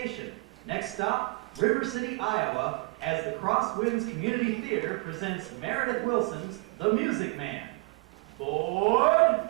Station. Next stop, River City, Iowa, as the CrossWinds Community Theater presents Meredith Wilson's The Music Man. Board!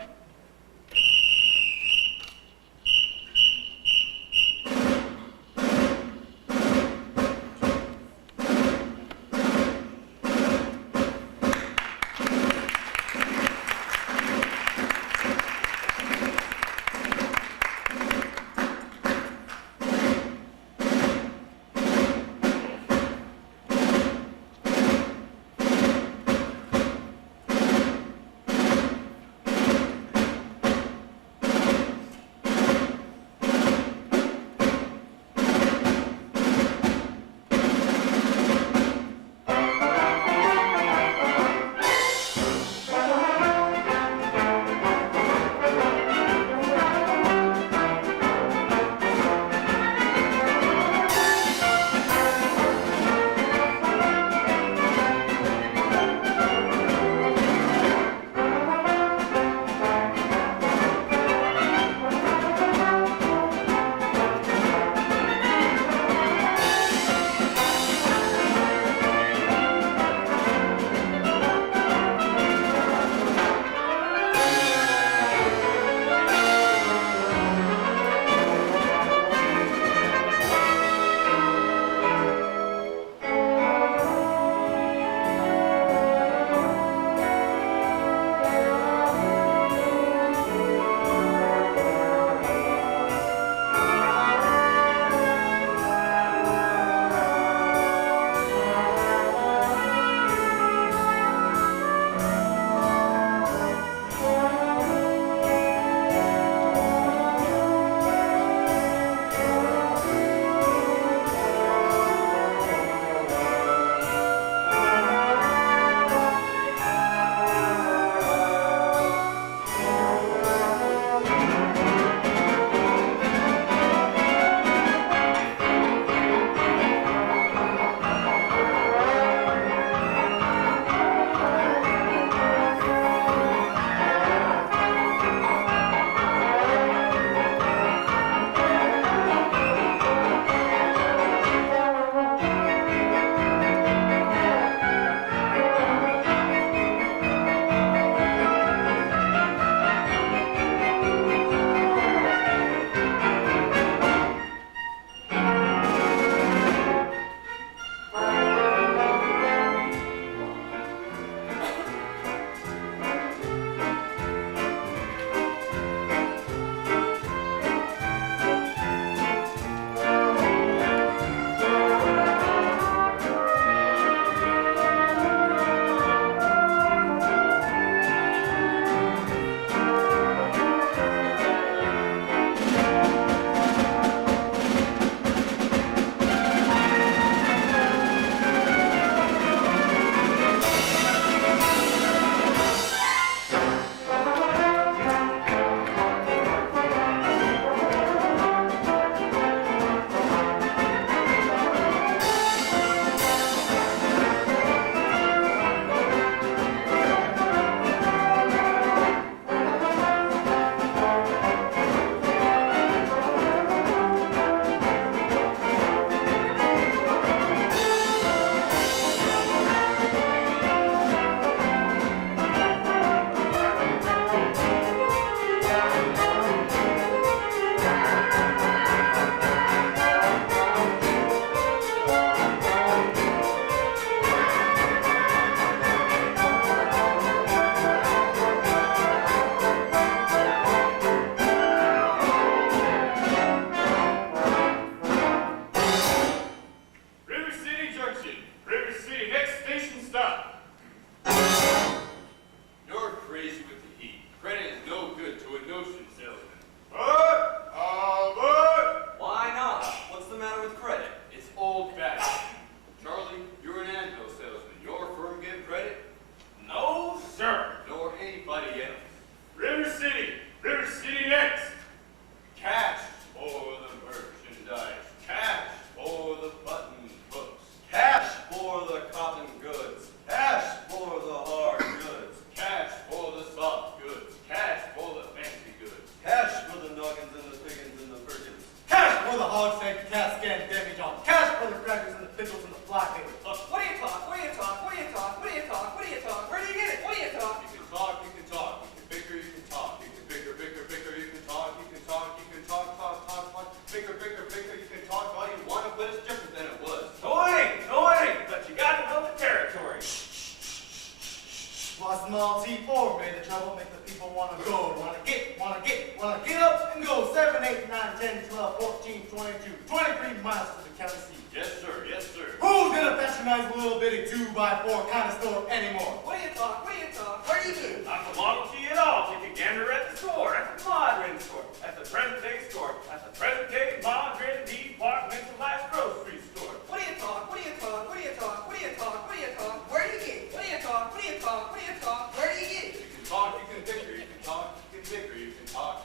8, 9, 10, 12, 14, 22, 23 miles to the county seat. Yes, sir. Yes, sir. Who's gonna patronize a little bitty 2x4 kind of store anymore? What do you talk? What do you talk? Where do you get? Not the Model T at all. Take a gander at the store, at the Modern store, at the present-day store, at the present-day modern departmentalized grocery store. What do you talk? What do you talk? What do you talk? What do you talk? What do you talk? Where do you get? What do you talk? What do you talk? What do you talk? Where do you get? You can talk, you can bicker, you can talk, you can bicker, you can talk,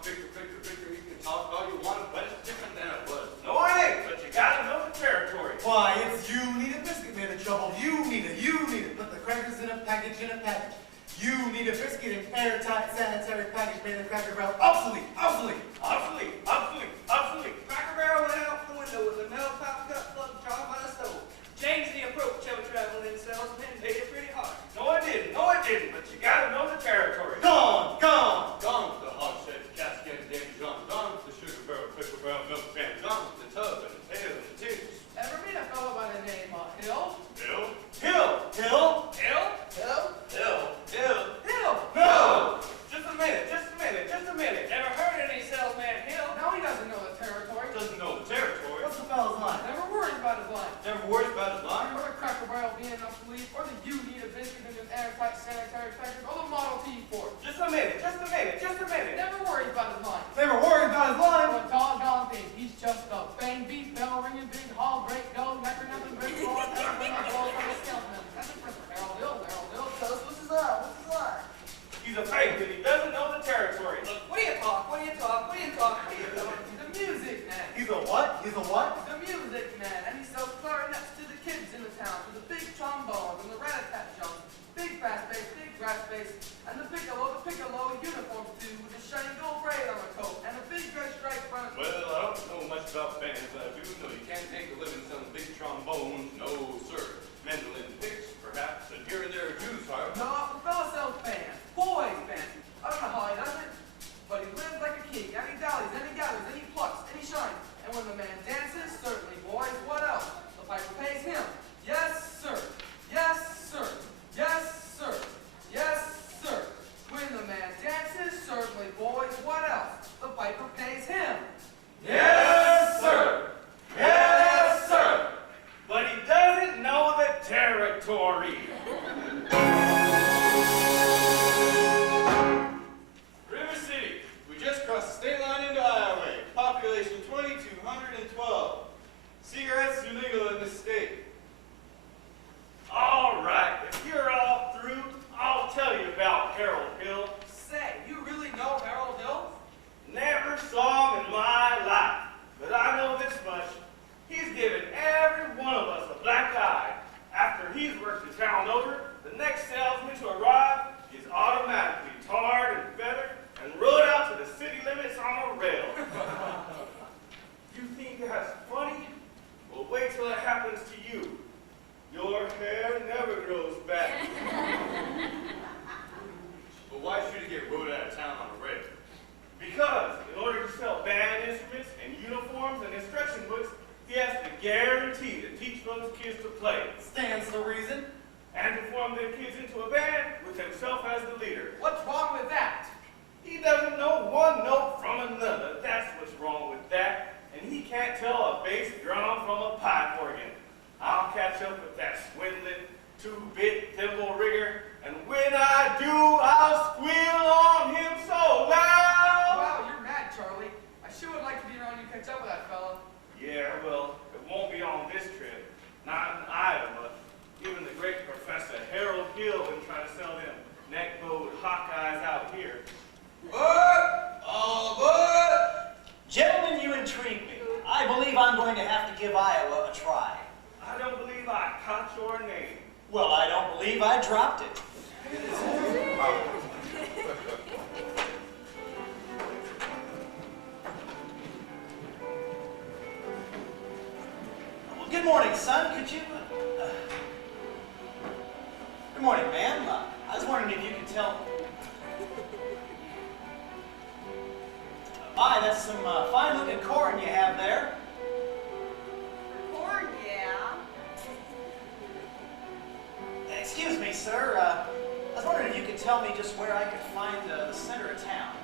bicker, you can talk all you want, but it's different than it was. No, it ain't, but you gotta know the territory. Why, it's you need a biscuit made of trouble. You need it. Put the crackers in a package, You need a biscuit in airtight sanitary package made of Cracker Barrel. Obsolete. Cracker Barrel went out the window with a metal top cut plug drawn by the stove. Changed the approach of traveling salesman, made it pretty hard. No, it didn't, but you gotta know the territory. Gone. Gone with the hogshead, casket, Davy John. Gone with the sugar barrel, pickle barrel, milk pan. Gone with the tub and the pail and the tins. Ever meet a fellow by the name of Hill? No! Just a minute. Never heard any salesman Hill? No, he doesn't know the territory. Doesn't know the territory. What's the fellow's line? Never worries about his line. Never worries about his line. Or the Cracker Barrel being obsolete, or the you need a biscuit in an airtight sanitary package, or the Model T Ford. Just a minute. Never worries about his line. Never worried about his line. Or a doggone thing. He's just a bang beat, bell ringing, big hall, great go, necker nothing, big floor, everything I blow from the salesman. That's a Prince Harold Hill. Tell us what's his line? He's a fake, but he doesn't know the territory. What do you talk? He's a music man. He's a what? He's a music man, and he sells clarinets to the kids in the town, to the big trombones and the rat-a-tat jumps, big bass bass, big brass bass, and the piccolo uniform too, with a shiny gold braid on the coat, and a big red stripe front. Well, I don't know much about bands, but I do know you can't make a living selling big trombones. No, sir. Mandolin picks, perhaps, and here and there a Jew's harp. No, the fella sells bands, boys bands. I don't know how he does it, but he lives like a king, and he dallies, and he gathers, and he plucks, and he shines. And when the man dances, certainly, boys, what else? The piper pays him. Yes, sir. When the man dances, certainly, boys, what else? The piper pays him. Yes, sir. But he doesn't know the territory. River City. We just crossed the state line into Iowa. Population 2,212. Cigarettes are legal in this state. All right, if you're all through, I'll tell you about Harold Hill. Say, you really know Harold Hill? Never saw him in my life, but I know this much. He's given every one of us a black eye. After he's worked the town over, the next salesman to arrive is automatically tarred and feathered and rode out to the city limits on a rail. You think that's funny? Well, wait till it happens to you. Your hair never grows back. But why should he get rode out of town on a rail? Because in order to sell band instruments and uniforms and instruction books, he has to guarantee to teach those kids to play. Stands to reason. And to form their kids into a band with himself as the leader. What's wrong with that? He doesn't know one note from another. That's what's wrong with that. And he can't tell a bass drum from a pipe organ. I'll catch up with that swindling, two-bit thimble rigger, and when I do, I'll squeal on him so loud. Wow, you're mad, Charlie. I sure would like to be around you to catch up with that fella. Yeah, well, it won't be on this trip. Not in Iowa. Even the great Professor Harold Hill been trying to sell them neck-bowed Hawkeyes out here. Gentlemen, you intrigue me. I believe I'm going to have to give Iowa a try. I don't believe I caught your name. Well, I don't believe I dropped it. Well, good morning, son. Could you... Good morning, ma'am. I was wondering if you could tell... My, that's some fine-looking corn you have there. Corn, yeah. Excuse me, sir. I was wondering if you could tell me just where I could find the center of town.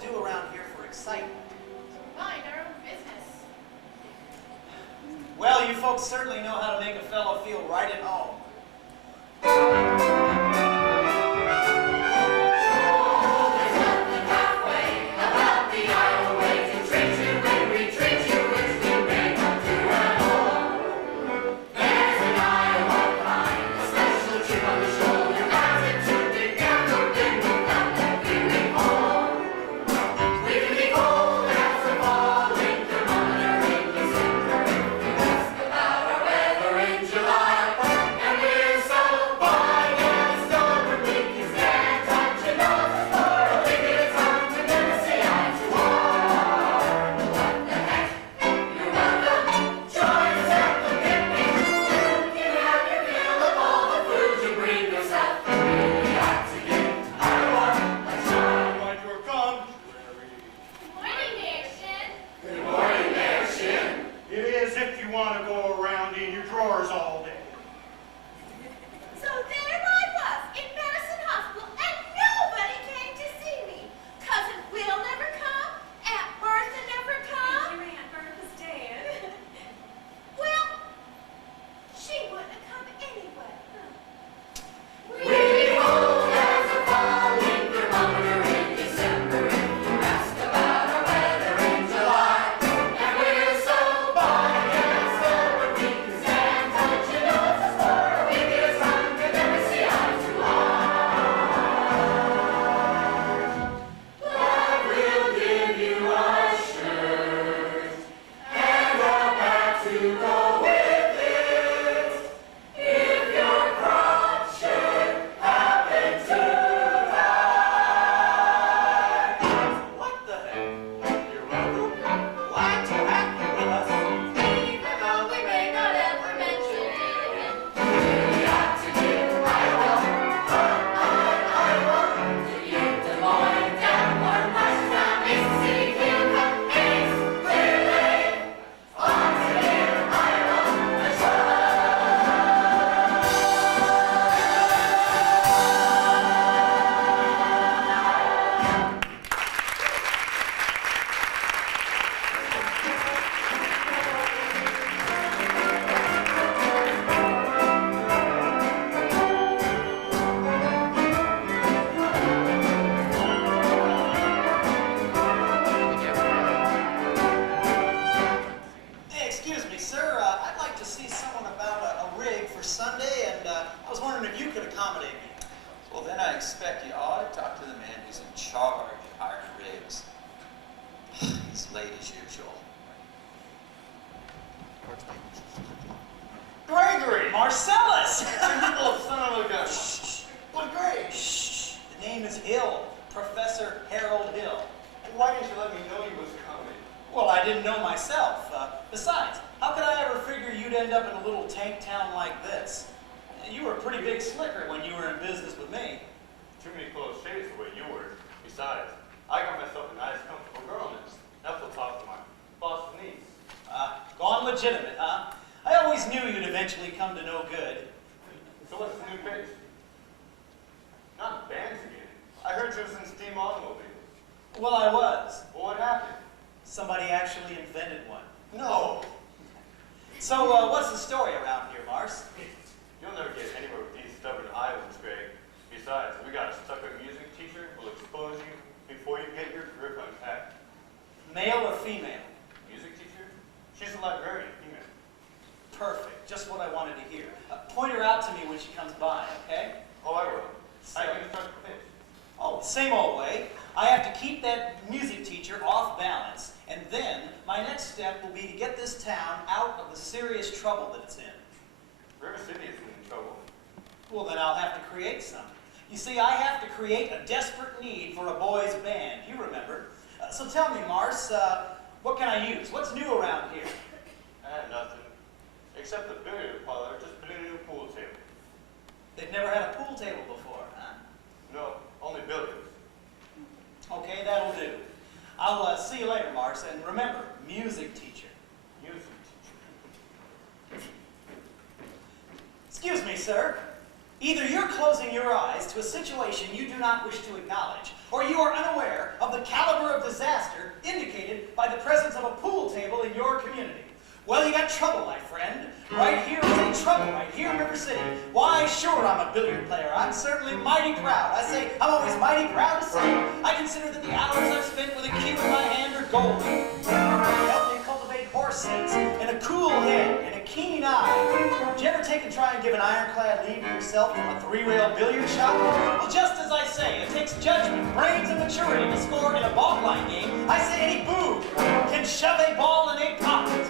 do around here for excitement? Mind our own business. Well, you folks certainly know how to make a fellow feel right at home. Excuse me, sir. Either you're closing your eyes to a situation you do not wish to acknowledge, or you are unaware of the caliber of disaster indicated by the presence of a pool table in your community. Well, you got trouble, my friend. Right here is a trouble, right here in River City. Why, sure, I'm a billiard player. I'm certainly mighty proud. I say, I'm always mighty proud to say, I consider that the hours I've spent with a cue in my hand are golden. They help me cultivate horse sense and a cool head and a keen eye. Did you ever take and try and give an ironclad lead to yourself from a three-rail billiard shop? Well, just as I say, it takes judgment, brains, and maturity to score in a ball-line game. I say any boob can shove a ball in a pocket.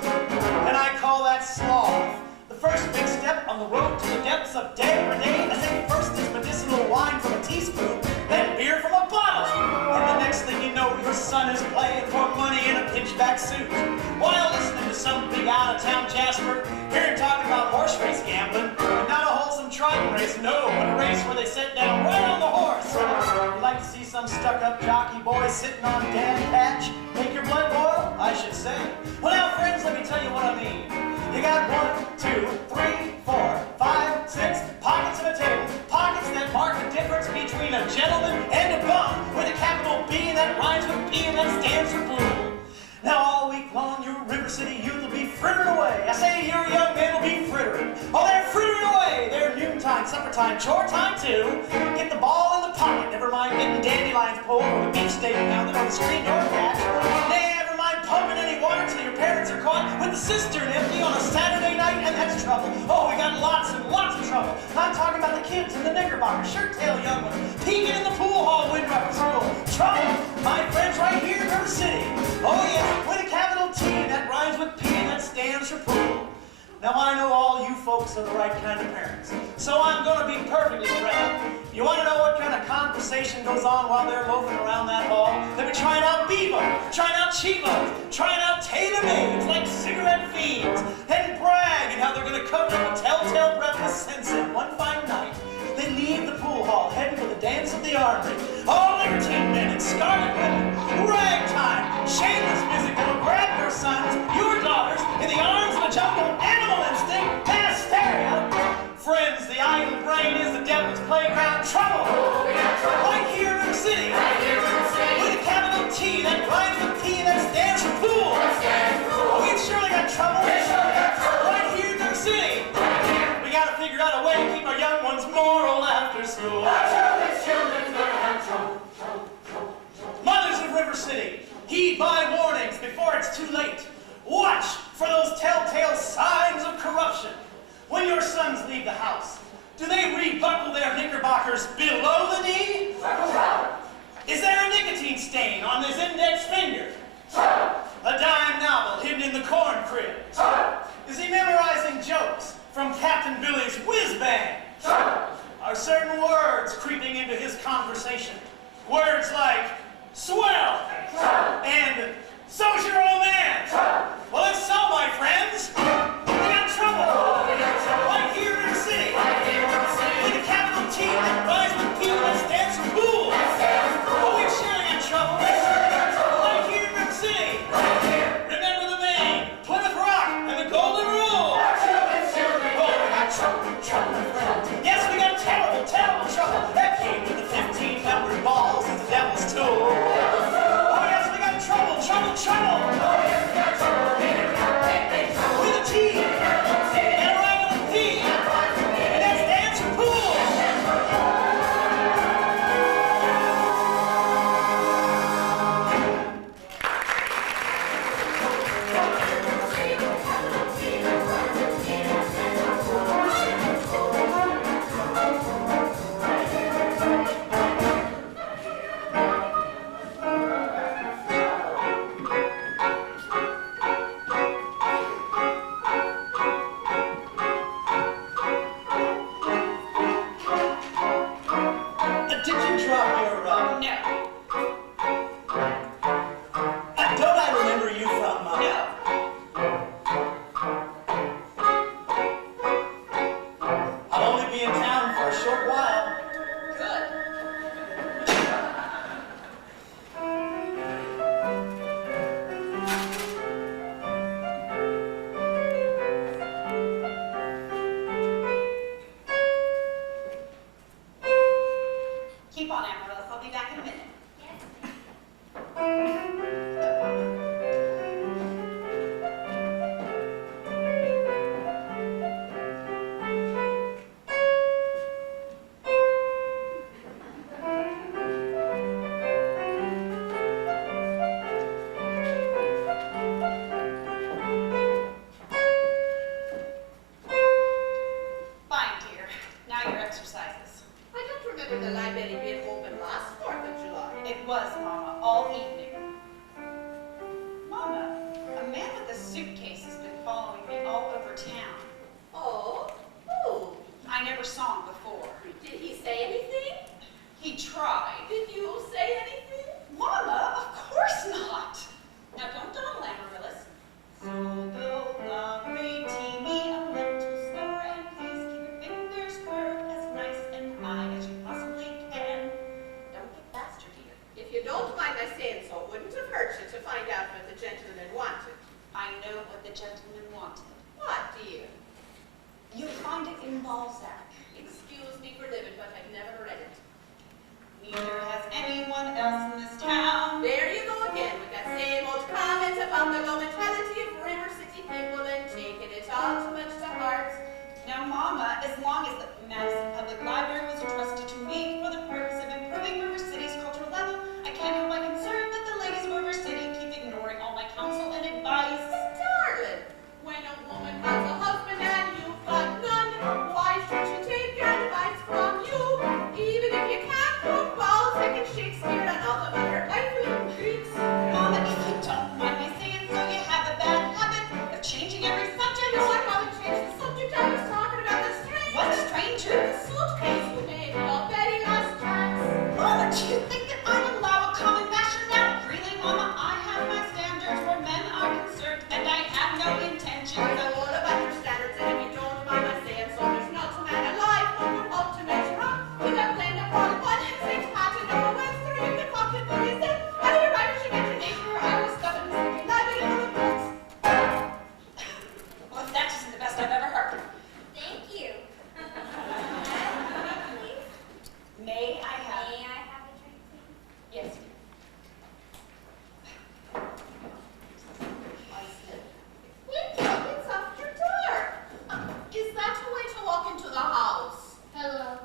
And I call that sloth. The first big step on the road to the depths of degradation. I say first is medicinal wine from a teaspoon, then beer from a bottle. And the next thing you know, your son is playing for money in a pinchback suit. While listening to some big out-of-town Jasper, hearing talking about horse race gambling, and not a wholesome trident race, no, but a race where they sit down right on the horse. You like to see some stuck-up jockey boy sitting on Dan Patch? Make your blood boil? I should say. Well, now, friends, let me tell you what I mean. You got 1, 2, 3, 4, 5, 6 pockets of a table. Pockets that mark the difference between a gentleman and a bum, with a capital B that rhymes with P and that stands for pool. Now, all week long, your River City youth will be frittering away. I say your young men will be frittering. Oh, they're frittering away. They're noontime, supper time, chore time, too. Get the ball in the pocket. Never mind getting dandelions pulled or the beef steak pounded on the screen door catch. Never mind pumping any water till your parents are caught with the cistern empty on a Saturday night, and that's trouble. Oh, we got lots and lots of trouble. I'm talking about the kids in the knickerbocker, shirt-tail young ones, peeking in the pool hall window after school. Trouble, my friends, right here in River City. Oh, yes, with a capital T that rhymes with P that stands for pool. Now, I know all you folks are the right kind of parents, so I'm going to be perfectly direct. You want to know what kind of conversation goes on while they're loafing around that hall? They'll be trying out Bevo, trying out Chivas, trying out tailor-mades like cigarette fiends, and bragging how they're going to cover up a telltale breathless sunset one fine night. They leave the pool hall, heading for the dance of the armory. All libertine men in scarlet women, ragtime, shameless music that will grab your sons, your daughters, in the arms of a jungle animal instinct, and hysteria. Friends, the idle brain is the devil's playground. Trouble! Right here in River City. With a capital T that rhymes with P that stands for pool. Oh, we've surely got trouble. Right here in River City. We gotta figure out a way to keep our young ones moral after school. Mothers of River City, heed my warnings before it's too late. Watch for those telltale signs of corruption. When your sons leave the house, do they rebuckle their knickerbockers below the knee? Is there a nicotine stain on his index finger? A dime novel hidden in the corn crib? Is he memorizing jokes from Captain Billy's whiz-bang? Are certain words creeping into his conversation? Words like swell and so's your old man. Well, if so, my friends, we got trouble. Right here in River City. With a capital T that rhymes with P that stands for pool. Oh, we're sharing in trouble. Right here in River City. Remember the name, Plymouth Rock, and the Golden Rule. Oh, we got trouble, my friends. Yes, we got terrible, terrible trouble. That came with the 15 numbered balls and the devil's tool. Oh, yes, we got trouble, trouble, trouble. With a T. And a rhyme with a P. And that stands for pool. Did you drop your, No. don't I remember you from, No. I'll only be in town for a short while. Good. be back in a minute. Fine, dear. Now your exercises. I don't remember the library being open last 4th of July. It was, Mama, all evening. Mama, a man with a suitcase has been following me all over town. Oh? Who? I never saw him before. Did he say anything? He tried. Did you say anything? Mama, of course not. Now don't dawdle, Amaryllis. So build a me a little store, and please keep your fingers curved as nice and high as you possibly can. Don't get faster, dear. If you don't mind my saying so, it wouldn't have hurt you to find out what the gentleman wanted. I know what the gentleman wanted. What, dear? You'll find it in Balzac. Excuse me for living, but I've never read it. Neither has anyone else in this town. There you go again with that same old comment about the low mentality of River City people and taking it all too much to heart. Now, Mama, as long as the Madison Public Library was entrusted to me for the purpose of improving River City's cultural level, I can't help my concern that the ladies of River City keep ignoring all my counsel and advice. Darling, when a woman has a husband and you've got none, why should she take advice from you? Even if you can't prove Balzac and Shakespeare and all the other trifling Greeks. Mama, if you don't mind me saying so, you have a bad habit of changing every subject. No, I haven't changed the subject. I was talking about the stranger. What stranger? The suitcase you made me your very last chance. Mama, do you think that I'd allow a common masher now? Really, Mama, I have my standards where men are concerned, and I have no intention I of... know all about your standards, and if you don't mind my saying so, there's not a man alive who would hope to measure up with a blend of all one and six pattern or west three of the pocket for his head. And your Irish imagination for hours stuffing the city library full of books. Well, if that isn't the best I've ever heard. Thank you. Please? May I have... May I have a drink, please? Yes. Winthrop, it's after dark. Is that a way to walk into the house? Hello.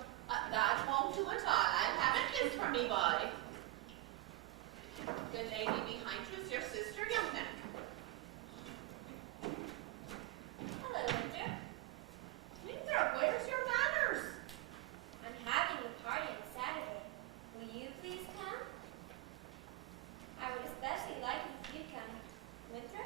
That won't do at all. I'll have it kissed for me, boy. The lady behind you is your sister, young man. Hello, Winter. Winthrop, where's your manners? I'm having a party on Saturday. Will you please come? I would especially like it if you come. Winter?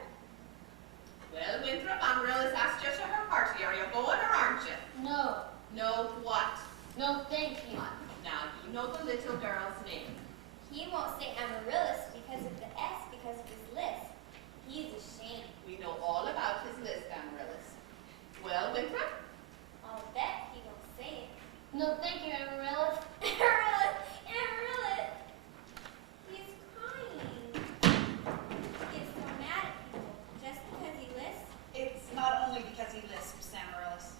Well, Winthrop, Amaryllis asked you to her party. Are you going or aren't you? No. No what? No, thank you. Now, you know the little girl's name. He won't say Amaryllis because of the S because of his list. He's ashamed. We know all about his list, Amaryllis. Well, Winthrop? I'll bet he won't say it. No, thank you, Amaryllis. Amaryllis! Amaryllis! He's crying. He gets so mad at people just because he lists. It's not only because he lisps, Amaryllis.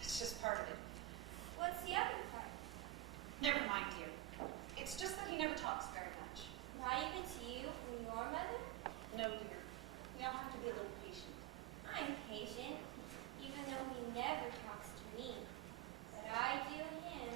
It's just part of it. What's the other part? Never mind, dear. It's just that he never talks very much. Not even to you or your mother? No, dear. We all have to be a little patient. I'm patient, even though he never talks to me. But I do him.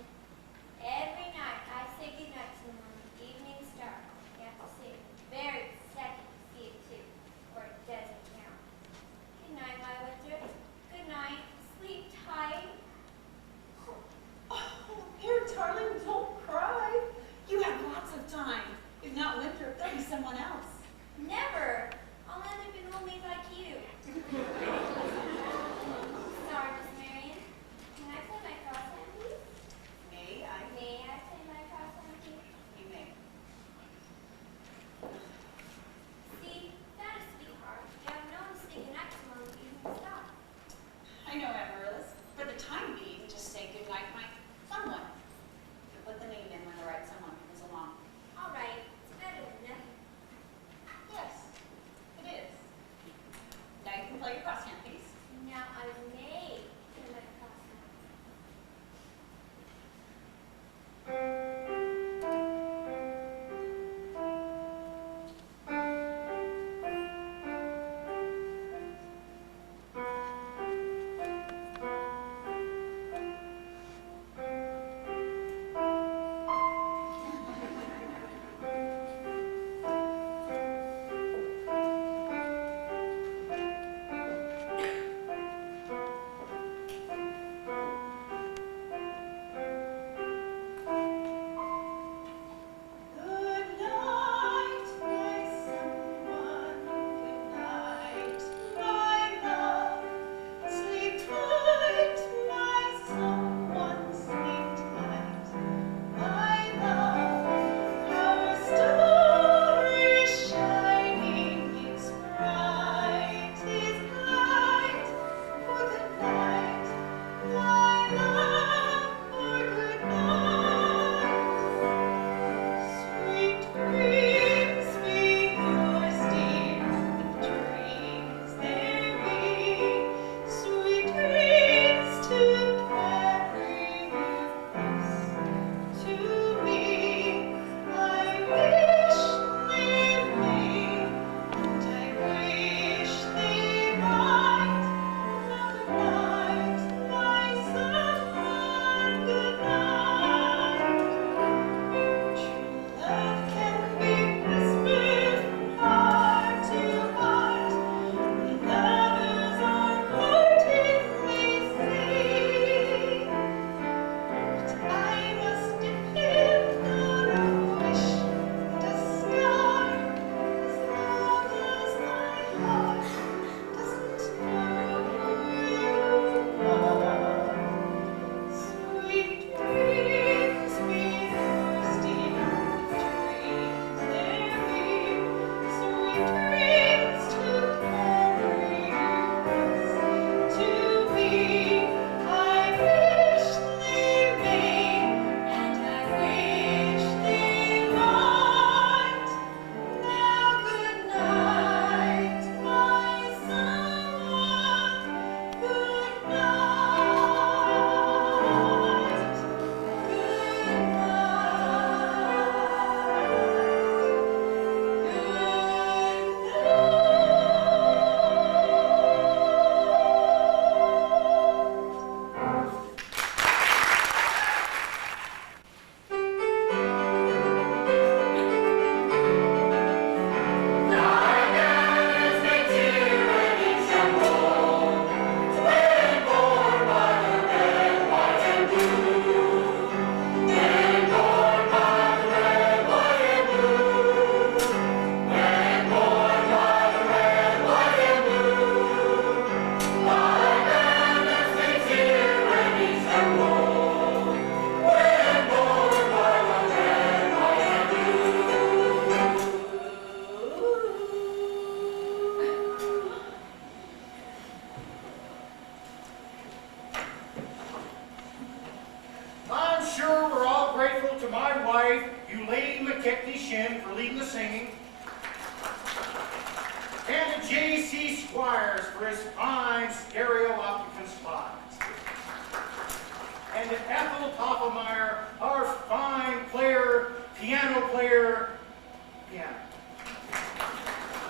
wife, Eulalie McKechnie-Shin, for leading the singing. And to J.C. Squires for his fine stereo occupant slides. And to Ethel Poppelmeyer, our fine piano player.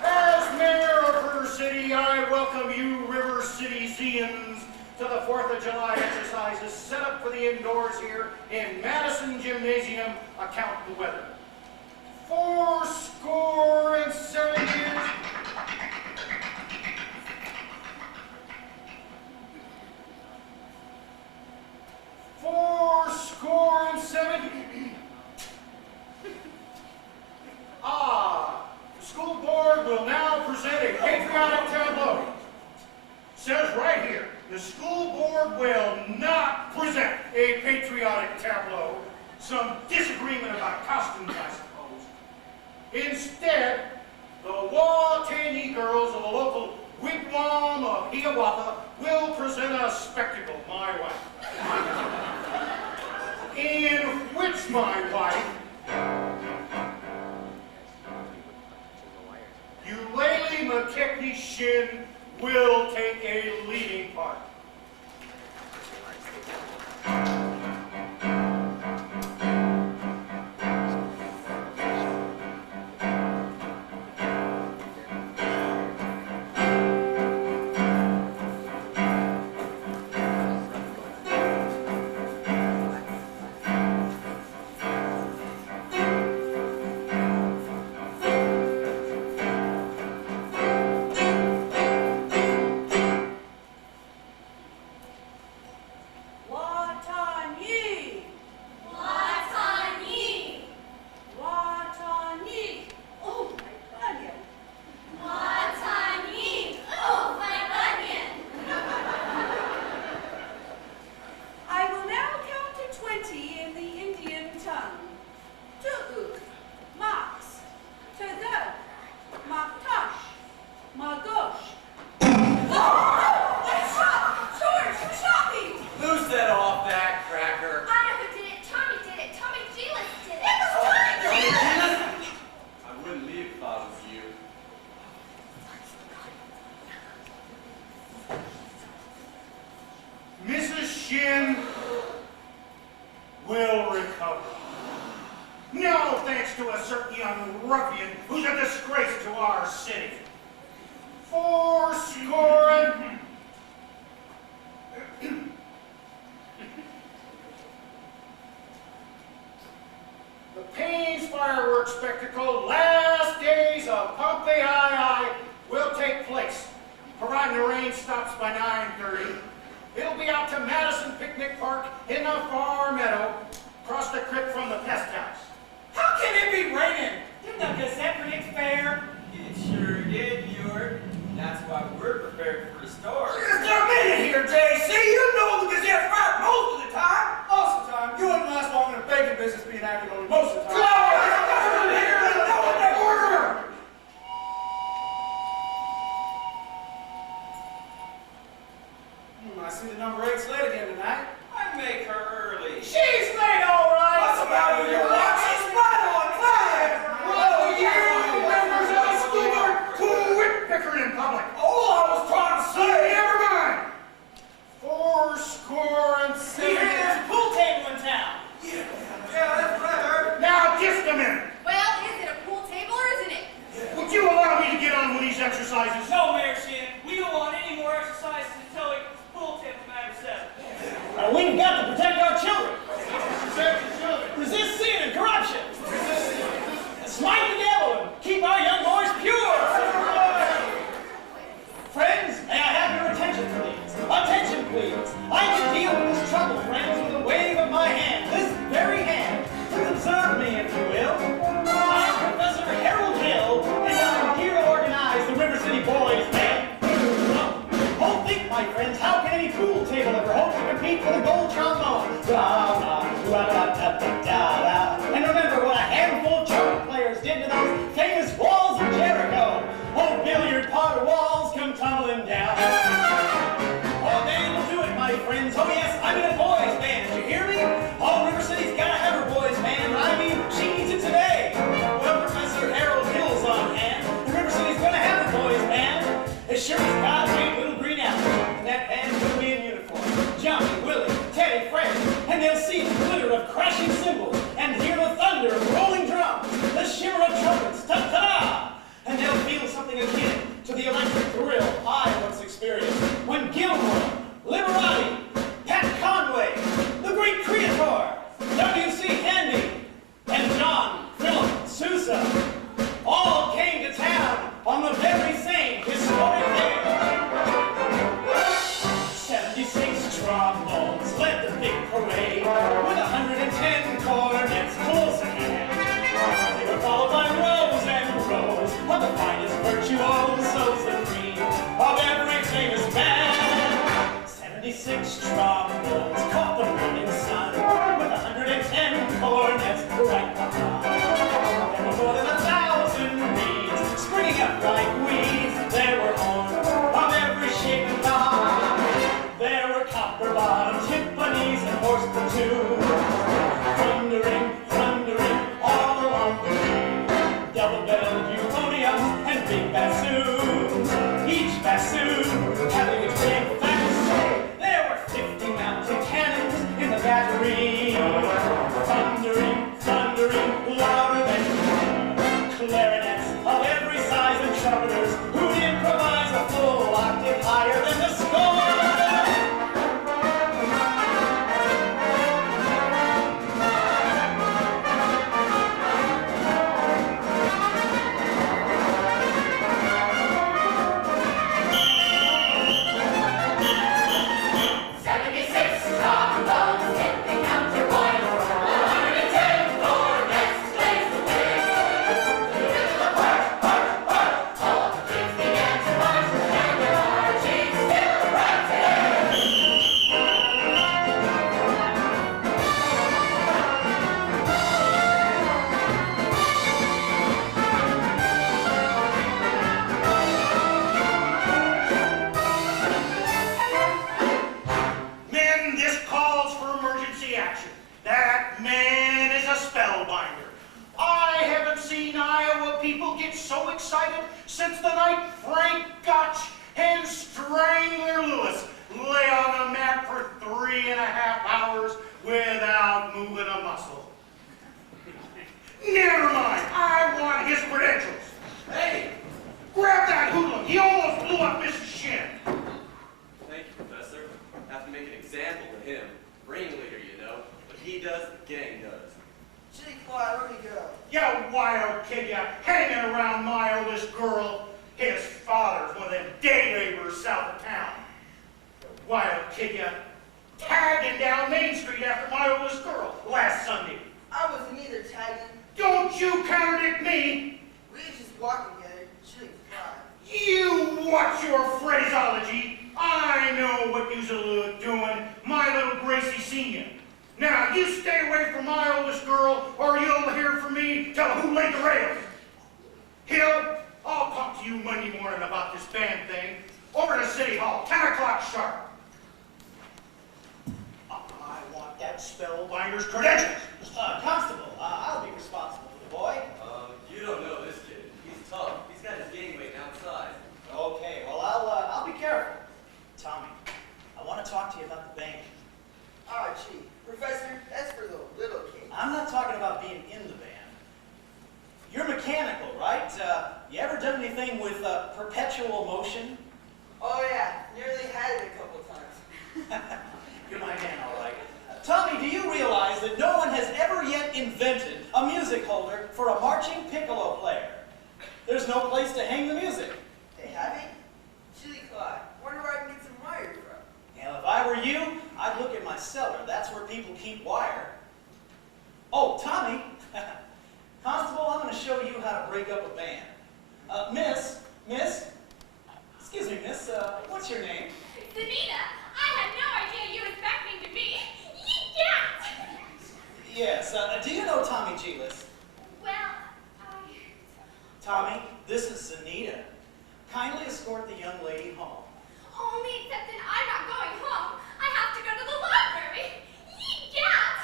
As mayor of River City, I welcome you River City Zians to the 4th of July exercises set up for the indoors here in Madison Gymnasium. Account the weather. 407 years. The school board will now present a patriotic tableau. Says right here, the school board will not present a patriotic tableau. Some disagreement about costumes, I suppose. Instead, the Watani girls of the local wigwam of Hiawatha will present a spectacle, my wife. In which my wife, Eulalie McKechnie-Shin, will take a leading part. Spectacle, last days of Pompeii will take place, providing the rain stops by 9:30. It'll be out to Madison Picnic Park in the far meadow, across the creek from the pest house. How can it be raining? Didn't the Gazette predict fair? It sure did, Bjorn. That's why we're prepared for a storm. Just a minute here, J.C. You know the Gazette's right most of the time. Most of the time, you wouldn't last long in a baking business being active only most of the time. I see the number 8's late again tonight. I make her early. She's late, all right. What's the matter with your watch? She's right on time. Well, you members of the school board who quit bickering in public. All I was trying to say. Never mind. 406. There's a pool table in town. Yeah, that's right, Herb. Now, just a minute. Well, is it a pool table or isn't it? Would you allow me to get on with these exercises? No, Mayor Shin. We don't want any more exercises until the pool table matter settled. We've got to protect our children. Resist sin and corruption. Smite the devil and keep our young boys pure. Friends, may I have your attention, please? Attention, please. I can deal with this trouble, friends, with a wave of my hand. This very hand. Observe me, if you will. I'm Professor Harold Hill, and I'm here to organize the River City Boys Band. Oh, think, my friends, how can any pool table ever hope to compete for the gold trombone? And remember what a handful of trumpet players did to those famous walls of Jericho. Oh, billiard parlor walls come tumbling down. Oh, band will do it, my friends. Oh, yes, I'm in a boys band. Did you hear me? Oh, River City's gotta have her boys band. I mean, of crashing cymbals, and hear the thunder of rolling drums, the shimmer of trumpets, ta-ta-da! And they'll feel something akin to the electric thrill I once experienced when Gilmore, Liberati, Pat Conway, the great Creator, CWC Handy, and John Philip Sousa all came to town on the very same historic day. 76 trombones led the big parade with 110 cornets close at hand. They were followed by rows and rows of the finest virtuosos, the cream of every famous band. 76 trombones caught the morning sun with 110 cornets right behind. There were more than 1,000 reeds springing up like weeds. There were horns of every shape and line. There were copper-bottomed timpanis and horse platoons, thundering, thundering all along the way. Double-belled euphoniums and big bassoons, each bassoon having its big fat say. There were 50 mounted cannons in the battery, thundering, thundering, louder than before. Clarinets of every size and trumpeters who'd improvise a full octave higher than the score. Men, this calls for emergency action. That man is a spellbinder. I haven't seen Iowa people get so excited since the night Frank Gotch and Strangler Lewis lay on the mat for 3.5 hours without moving a muscle. Never mind, I want his credentials. Hey, grab that hoodlum. He almost blew up Mrs. Shin. Thank you, Professor. Have to make an example of him. Ringleader, you know. What he does, the gang does. Chitty Clyde, where'd he go? You wild kid, you hanging around my oldest girl. His father's one of them day laborers south of town. You wild kid, you tagging down Main Street after my oldest girl last Sunday. I wasn't either tagging. Don't you contradict me. We was just walking together. Chitty Clyde. You watch your phraseology. I know what you're doing, my little Gracie Senior. Now, you stay away from my oldest girl, or you'll hear from me till who laid the rails. Hill, I'll talk to you Monday morning about this band thing. Over to City Hall, 10 o'clock sharp. I want that spellbinder's credentials. Constable, I'll be responsible for the boy. You don't know this kid. He's tough. He's got his gang waiting outside. Okay, well, I'll be careful. Tommy, I want to talk to you about the band. Oh, gee. Professor, that's for the little kids. I'm not talking about being in the band. You're mechanical, right? You ever done anything with perpetual motion? Oh, yeah. Nearly had it a couple times. You're my man, all right. Tommy, do you realize that no one has ever yet invented a music holder for a marching piccolo player? There's no place to hang the music. They haven't? Chitty Clyde, wonder where I can get some wire from. And if I were you, I'd look at my cellar. That's where people keep wire. Oh, Tommy, Constable, I'm going to show you how to break up a band. Miss, excuse me, miss, what's your name? Zanita, I had no idea you were expecting to be. Yeet! Yes, do you know Tommy Gillis? Well, Tommy, this is Zanita. Kindly escort the young lady home. only except that I'm not going home. I have to go to the library. Yeet!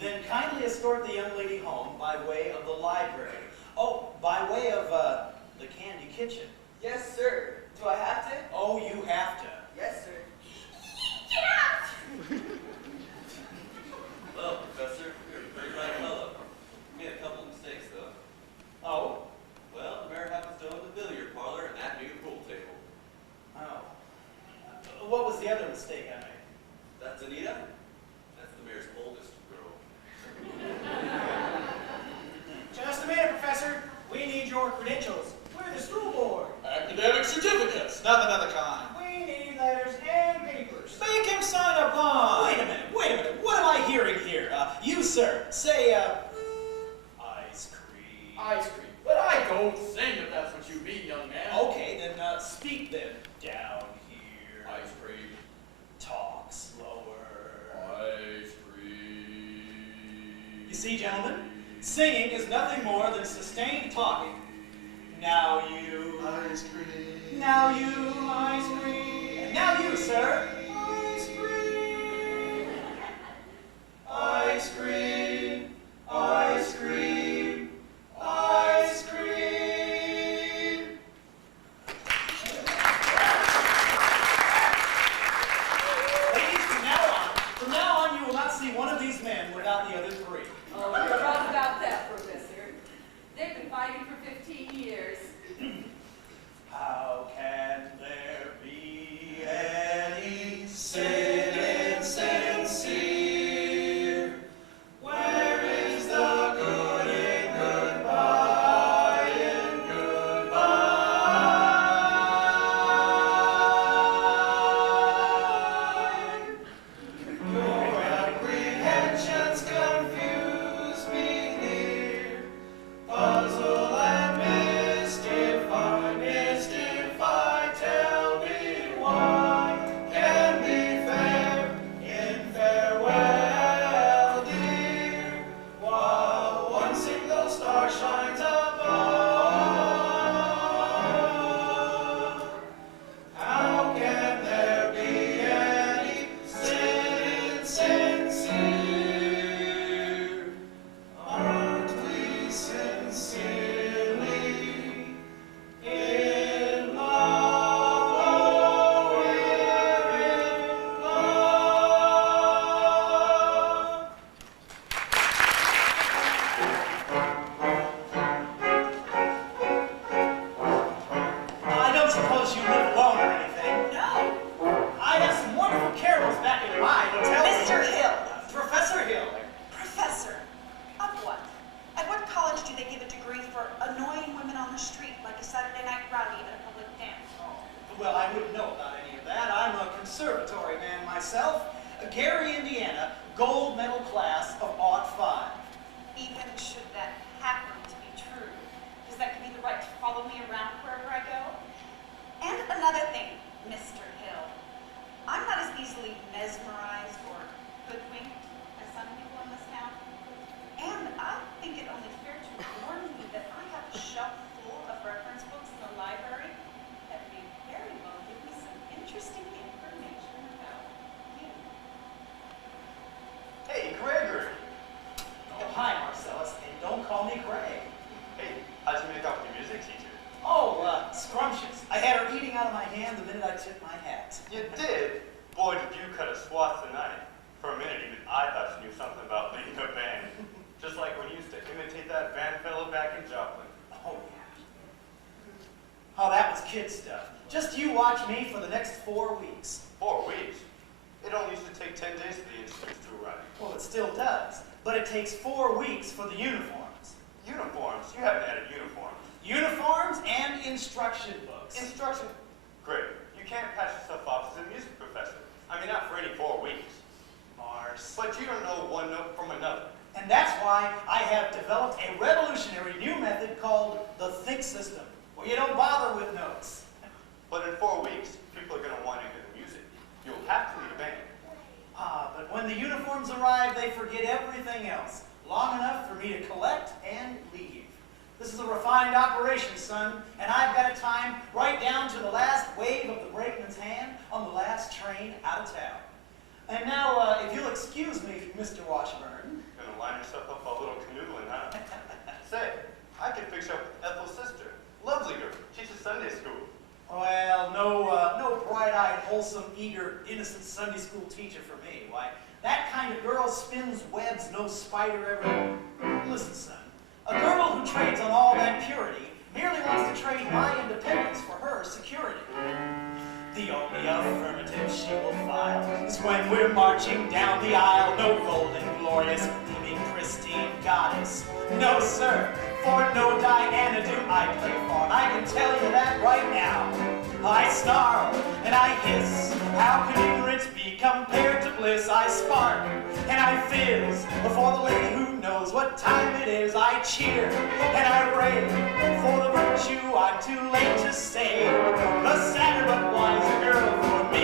Then kindly escort the young lady home by way of the library. Oh, by way of the Candy Kitchen. Yes, sir. Do I have to? Oh, you have to. Yes, sir. Yeet! Well, You, sir, say, ice cream. Ice cream. But I don't sing if that's what you mean, young man. Okay, then speak then. Down here. Ice cream. Talk slower. Ice cream. You see, gentlemen, singing is nothing more than sustained talking. Now you. Ice cream. Now you. Ice cream. And now you, sir. Ice cream. Ice cream. Ice cream. Ice cream. Ladies, from now on, you will not see one of these men without the other three. Oh, you're wrong about that, Professor. They've been fighting for 15 years. How can there be any Sin insincere. Where is the good in goodbye and goodbye? Your apprehensions confuse me here. Puzzle and mystify, tell me what can be fair in farewell, dear, while one single star shines above. How can there be any sin insincere? Aren't we sincerely in love? Oh, we're in love. I don't suppose you live alone or anything. No. I have some wonderful carols back at my hotel. Mr. Hill. Professor Hill. Professor. Of what? At what college do they give a degree for annoying women on the street like a Saturday night rowdy at a public dance? Well, I wouldn't know about any of that. I'm a conservatory man myself. Gary, Indiana, gold medal class of Ought 5. Even should that happen to be true, does that give you the right to follow me around wherever I go? And another thing, Mr. Hill. I'm not as easily mesmerized or hoodwinked as some people in this town. And I think it only fair to warn you that I have a shelf full of reference books in the library that may very well give me some interesting information about you. Hey, Gregory. Oh, hi, Marcellus. And don't call me Craig. Hey, how'd you make out with your music teacher? Oh, scrumptious. I had her eating out of my hand the minute I tipped my hat. You did? Boy, did you cut a swath tonight. For a minute, even I thought you knew something about leading a band. Just like when you used to imitate that band fellow back in Joplin. Oh, yeah. Oh, that was kid stuff. Just you watch me for the next 4 weeks. 4 weeks? It only used to take 10 days for the instruments to arrive. Well, it still does. But it takes 4 weeks for the uniforms. Uniforms? You haven't added uniforms. Uniforms and instruction books. Instruction? Great. You can't pass yourself off as a music professor. I mean, not for any 4 weeks. Mars. But you don't know one note from another. And that's why I have developed a revolutionary new method called the Think System, where you don't bother with notes. But in 4 weeks, people are going to want to hear the music. You'll have to lead a band. But when the uniforms arrive, they forget everything else, long enough for me to collect and leave. This is a refined operation, son, and I've got it timed right down to the last wave of the brakeman's hand on the last train out of town. And now, if you'll excuse me, Mr. Washburn. Gonna line yourself up a little canoodling, huh? Say, I could fix you up with Ethel's sister. Lovely girl. Teaches Sunday school. Well, no bright-eyed, wholesome, eager, innocent Sunday school teacher for me. Why, that kind of girl spins webs no spider ever... Listen, son, a girl who trades on all that purity merely wants to trade my independence for her security. The only affirmative she will file is when we're marching down the aisle. No golden, glorious, gleaming, pristine goddess. No, sir, for no Diana do I play for. I can tell you that right now. I snarl and I hiss. How can ignorance be compared to bliss? I spark and I fizz before the lady who knows what time it is. I cheer and I rave for the virtue I'm too late to save. The sadder but wiser girl for me.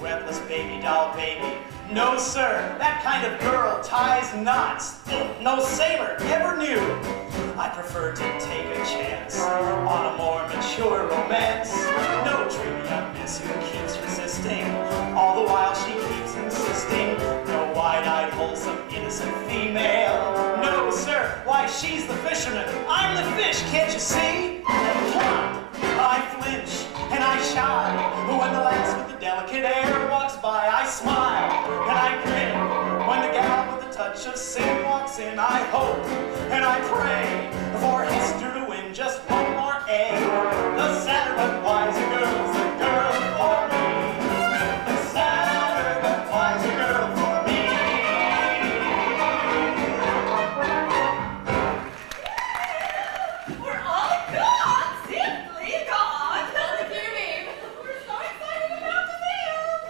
Breathless baby doll baby. No, sir, that kind of girl ties knots. No sailor ever knew. I prefer to take a chance on a more mature romance. No dreamy young miss who keeps resisting, all the while she keeps insisting. No wide-eyed, wholesome, innocent female. No, sir, why she's the fisherman, I'm the fish, can't you see? Plump, I flinch and I shy, but when the lass with the delicate air walks by, I smile and I grin. When the gal with the touch of sin walks in, I hope and I pray for Hester to win just one more A. The sadder but wiser girl's the girl for me. The sadder but wiser girl for me. We're all gone, simply gone. Look here, babe. We're so excited about the film.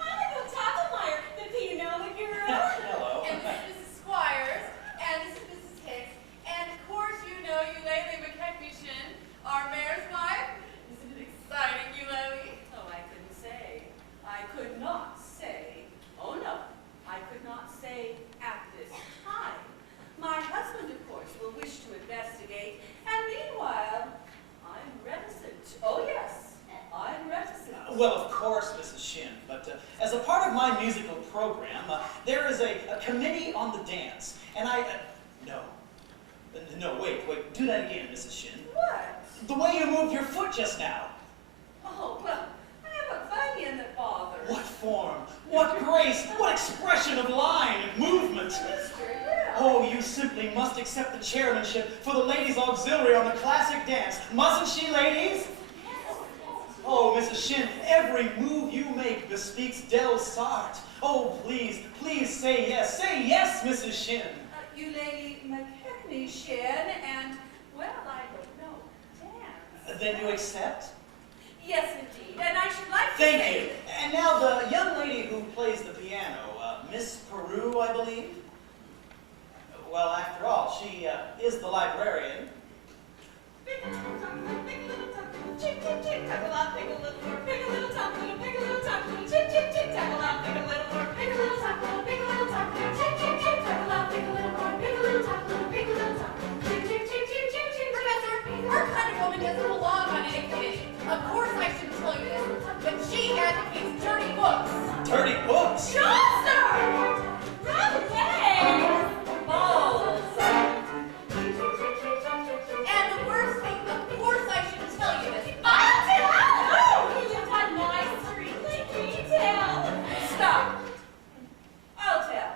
I'm Nicole Tattlemeyer, the piano girl. Hello. And this is Mrs. Squires, and this is Mrs. Hicks, and of course you know Eulalie McKechnie, our mayor's wife. Isn't it exciting, Eulalie? Oh, I couldn't say. I could not say. Oh, no. I could not say at this time. My husband, of course, will wish to investigate. And meanwhile, I'm reticent. Oh, yes. I'm reticent. Well, of course, Mrs. Shin, but as a part of my musical program, there is a committee on the dance, and no, wait, do that again, Mrs. Shin. What? The way you moved your foot just now. Oh, well, I have a bunion that bothers. What form, what grace, what expression of line and movement. Mister, yeah. Oh, you simply must accept the chairmanship for the ladies' auxiliary on the classic dance. Mustn't she, ladies? Oh, Mrs. Shin, every move you make bespeaks Delsarte. Oh, please, please say yes. Say yes, Mrs. Shin. Eulalie McKechnie, Shin, and, well, I don't know, dance. Then you accept? Yes, indeed, and I should like to Thank say... you. And now the young lady who plays the piano, Miss Peru, I believe? Well, after all, she is the librarian. Pick a little top, chip, chip, chip, tack a lot, pick a little more, pick a little top, pick a little top, chip, chip, chip, tack a lot, pick a little more, pick a little top, pick a little top, chip, chip, chip, tack a lot, pick a little more, pick a little top, pick a little top, chip, chip, chip, chip, chip, chip. Professor, her kind of woman doesn't belong on any committee. Of course I should tell you this, but she advocates dirty books. Dirty books? Sure, sir! Run away! Balls! And the worst thing, of course I should tell you this. I'll tell! Oh, you lived on my street. Let me tell. Stop. I'll tell.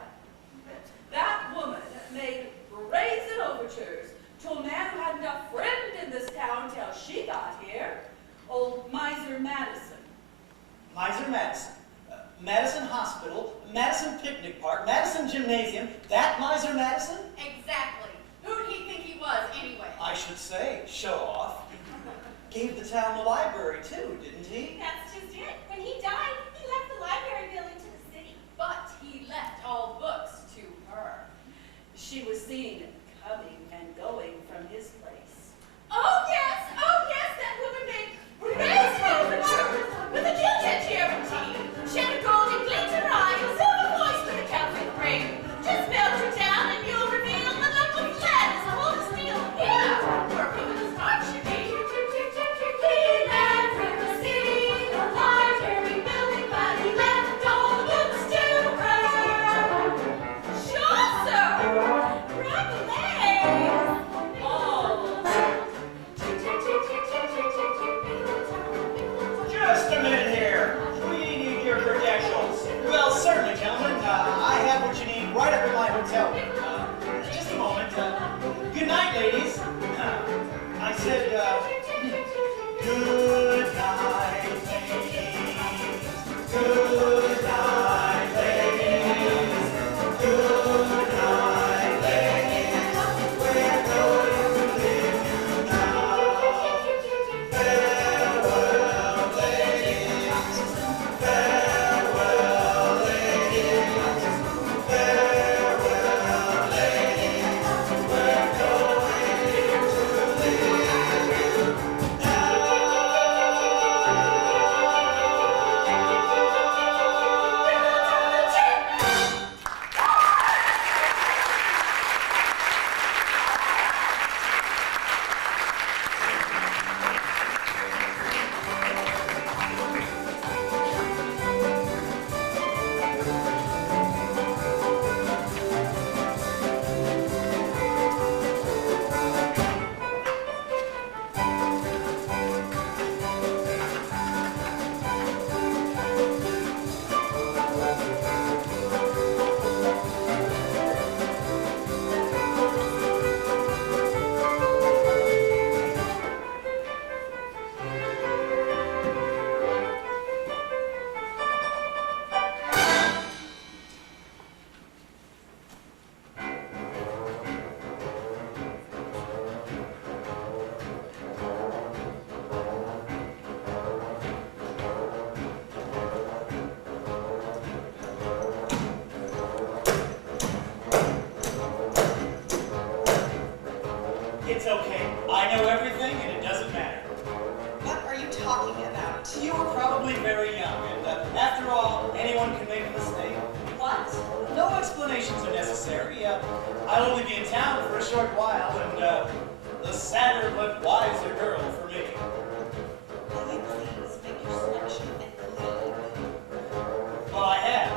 That woman made brazen overtures to a man who hadn't a friend in this town till she got here. Old Miser Madison. Miser Madison. Madison Hospital, Madison Picnic Park, Madison Gymnasium. That Miser Madison? Exactly. Who'd he think he was, anyway? I should say, show off. Gave the town the library, too, didn't he? That's just it. When he died, he left the library building to the city. But he left all books to her. She was seen coming and going from his place. Oh, yes, that woman made brazen overtures with a gilded cherubim. She had a golden glint in her eye, a silver voice with a Celtic ring. Just melt her down and you'll reveal the love of flat as a whole steel. Yeah, working with his heart she made. He left River City, the library building, but he left all the books to her. Sure, sir. Right I'll only be in town for a short while, and the sadder but wiser girl for me. Will you please make your selection and leave? Well, I have.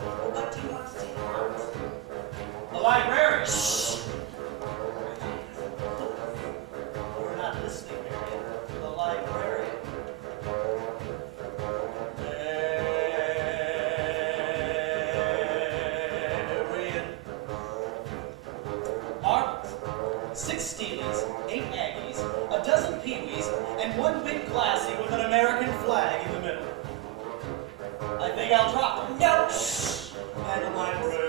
Well, what do you want to take out? The library. Shh! You're not listening, Marion. The librarian. Marbles. 6 Steelies, 8 Aggies, a dozen Pee-wees, and 1 big classy with an American flag in the middle. I think I'll drop them. No! Shh! And a librarian.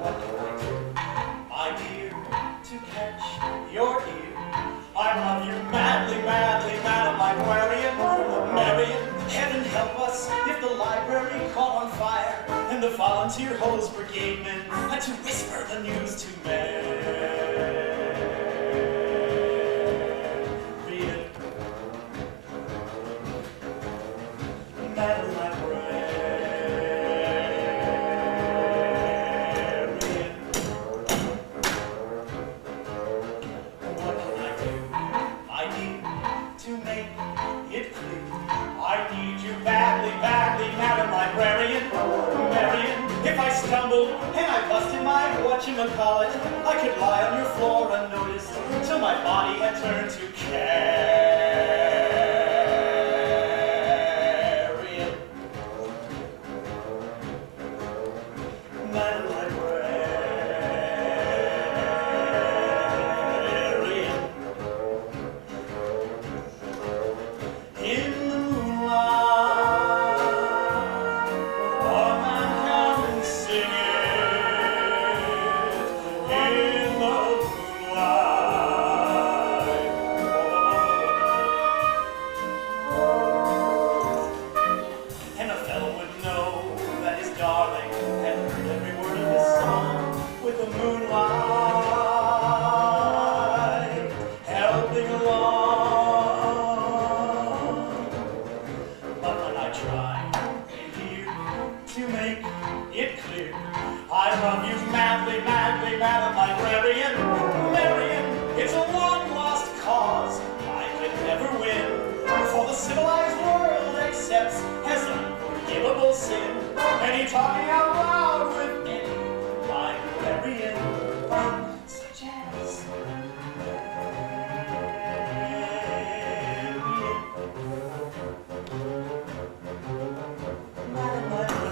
What can I do, my dear, to catch your ear? I love you madly, madly, Madam Librarian. Marion, heaven help us if the library caught on fire and the volunteer hose brigade men had to whisper the news to Marion. Madam Librarian. What can I do, my dear, to make it clear? I need you badly, badly, Madam Librarian. Marion, if I stumbled and I busted my whatchamacallit, I could lie on your floor unnoticed till my body had turned to carrion. Madam Librarian. In the moonlight, a man come and sing it. In the moonlight. And a fellow would know that his darling had heard every word of his song with the moonlight helping along. But when I try here to make it clear, I love you madly, madly, Madam Librarian. Marion, it's a long-lost cause I could never win, for the civilized world accepts as unforgivable sin any talking out loud with any librarian, such as Madam Librarian.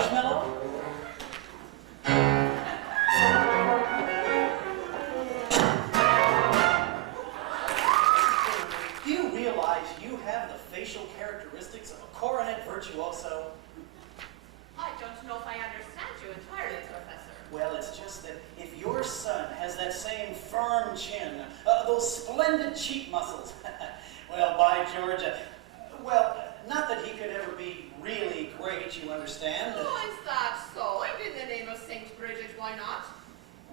marshmallow? Do you realize you have the facial characteristics of a coronet virtuoso? I don't know if I understand you entirely, Professor. Well, it's just that if your son has that same firm chin, those splendid cheek muscles, well, by George, well, not that he could ever be really great, you understand? Oh, is that so? And in the name of Saint Bridget, why not?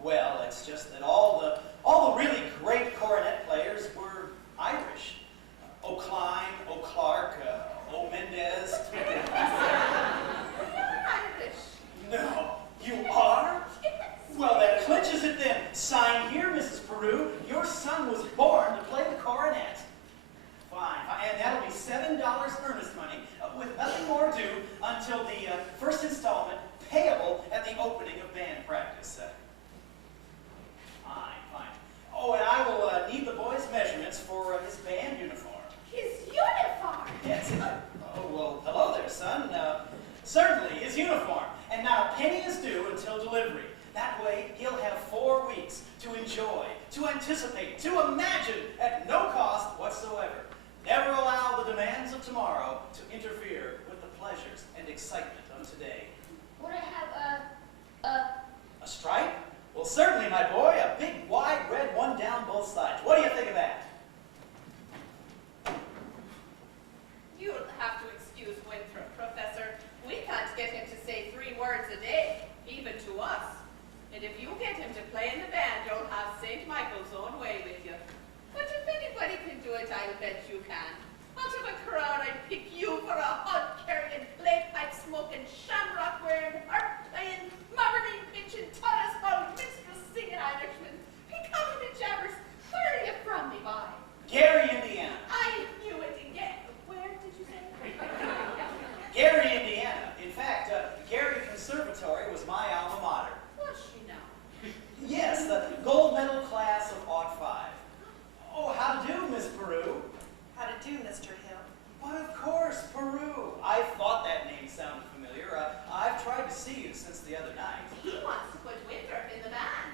Well, it's just that all the really great cornet players were Irish. O'Klein, O'Clark, O'Mendez. Irish. No, you are? Well, that clinches it then. Sign here, Mrs. Peru. Your son was born to play the coronet. Fine, and that'll be $7 earnest money, with nothing more due until the first installment payable at the opening of band practice. Fine. Oh, and I will need the boy's measurements for his band uniform. His uniform. Yes. Oh, well, hello there, son. Certainly, his uniform. And not a penny is due until delivery. That way, he'll have 4 weeks to enjoy, to anticipate, to imagine at no cost whatsoever. Never allow the demands of tomorrow to interfere with the pleasures and excitement of today. Would I have A stripe? Well, certainly, my boy. A big, wide, red one down both sides. What do you think of that? You'll have to excuse Winthrop, Professor. We can't get him to say 3 words a day, even to us. And if you get him to play in the band, you'll have St. Michael's own way with you. But if anybody can do it, I'll bet you can. Out of a crowd, I'd pick you for a hod-carrying, clay-pipe-smoking, shamrock-wearing, harp-playing, Maverdine pitching, Torres-bound, minstrel-singing Irishman. Peacock and jabbers, where are you from, me boy? Gary, Indiana. I knew it again. Where did you say? Gary, Indiana. In fact, Gary Conservatory was my alma mater. Was she now? Yes, the gold medal class of '05. Oh, how to do, Miss Peru? How to do, Mr. Hill? But of course, Peru. I thought that name sounded familiar. I've tried to see you since the other night. He wants to put Winthrop in the band.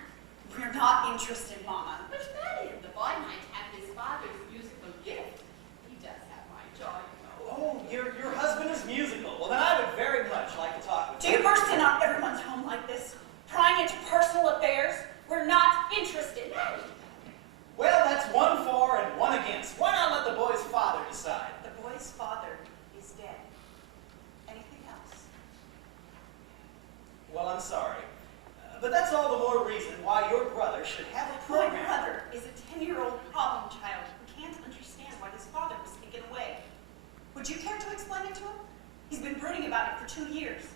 We're not interested, Mama. But Marion, the boy might have his father's musical gift. He does have my jaw, you know. Oh, your husband is musical. Well, then I would very much like to talk with Do you burst in on everyone's home like this? Prying into personal affairs? We're not interested. Well, that's 1 for and 1 against. Why not let the boy's father decide? The boy's father is dead. Anything else? Well, I'm sorry. But that's all the more reason why your brother should have a My program. brother is a 10-year-old problem child who can't understand why his father was taken away. Would you care to explain it to him? He's been brooding about it for 2 years.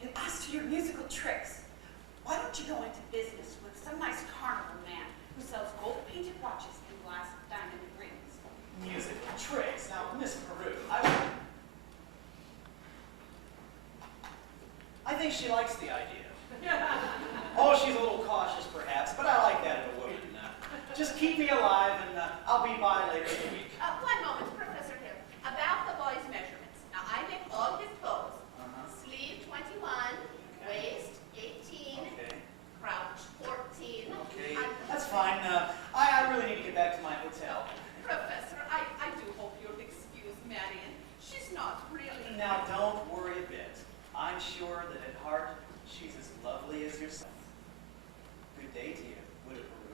And as to your musical tricks, why don't you go into business with some nice carnival man who sells gold-painted watches and glass diamond rings? Musical tricks. Now, Miss Peru, I think she likes the idea. Oh, she's a little cautious, perhaps, but I like that in a woman. Just keep me alive, and I'll be by later in the week. One moment, Professor Hill. About the boy's measurements. Now, I make all his clothes. Sleeve 21, waist 18, crouch 14. Okay, that's fine. I really need to get back to my hotel. Professor, I do hope you'll excuse Marion. She's not really... Now, don't worry a bit. I'm sure that at heart, she's as lovely as yourself. Good day to you, Widow Peru.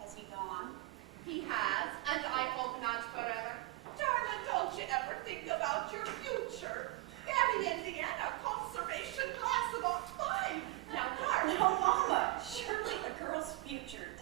Has he gone? He has, and I hope not forever. Darling, don't you ever think about your future? Gary, Indiana, conservation class about 5. Now, darling. No, Mama. Surely a girl's future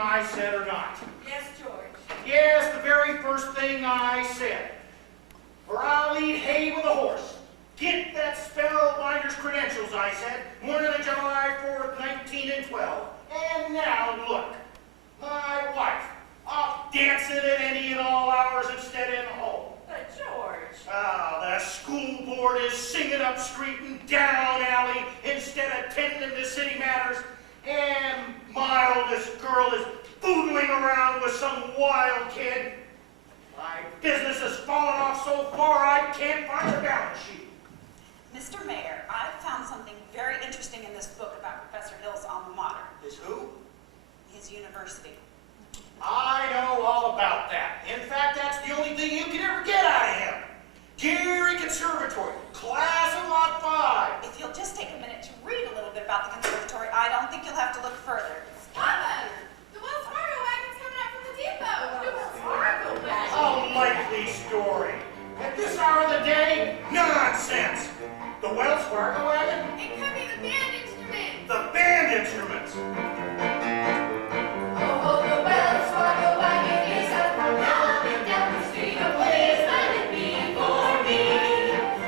I said or not? Yes, George. Yes, the very first thing I said. For I'll eat hay with a horse. Get that spellbinder's credentials, I said. Morning of July 4th, 1912. And now look, my wife, off dancing at any and all hours instead in home. But George. The school board is singing up street and down alley instead of tending to city matters. And my oldest girl is boodling around with some wild kid. My business has fallen off so far I can't find a balance sheet. Mr. Mayor, I've found something very interesting in this book about Professor Hill's alma mater. Is who? His university. I know all about that. In fact, that's the only thing you can ever get out of him. Gary Conservatory, class of lot 5. If you'll just take a minute to read a little bit about the conservatory, I don't think you'll have to look further. Papa! The Wells Fargo wagon's coming up from the depot. The Wells Fargo wagon. A likely story. At this hour of the day, nonsense. The Wells Fargo wagon? It could be the band instrument. The band instruments. Oh, the Wells Fargo wagon is coming down the street. Oh, please let it be for me.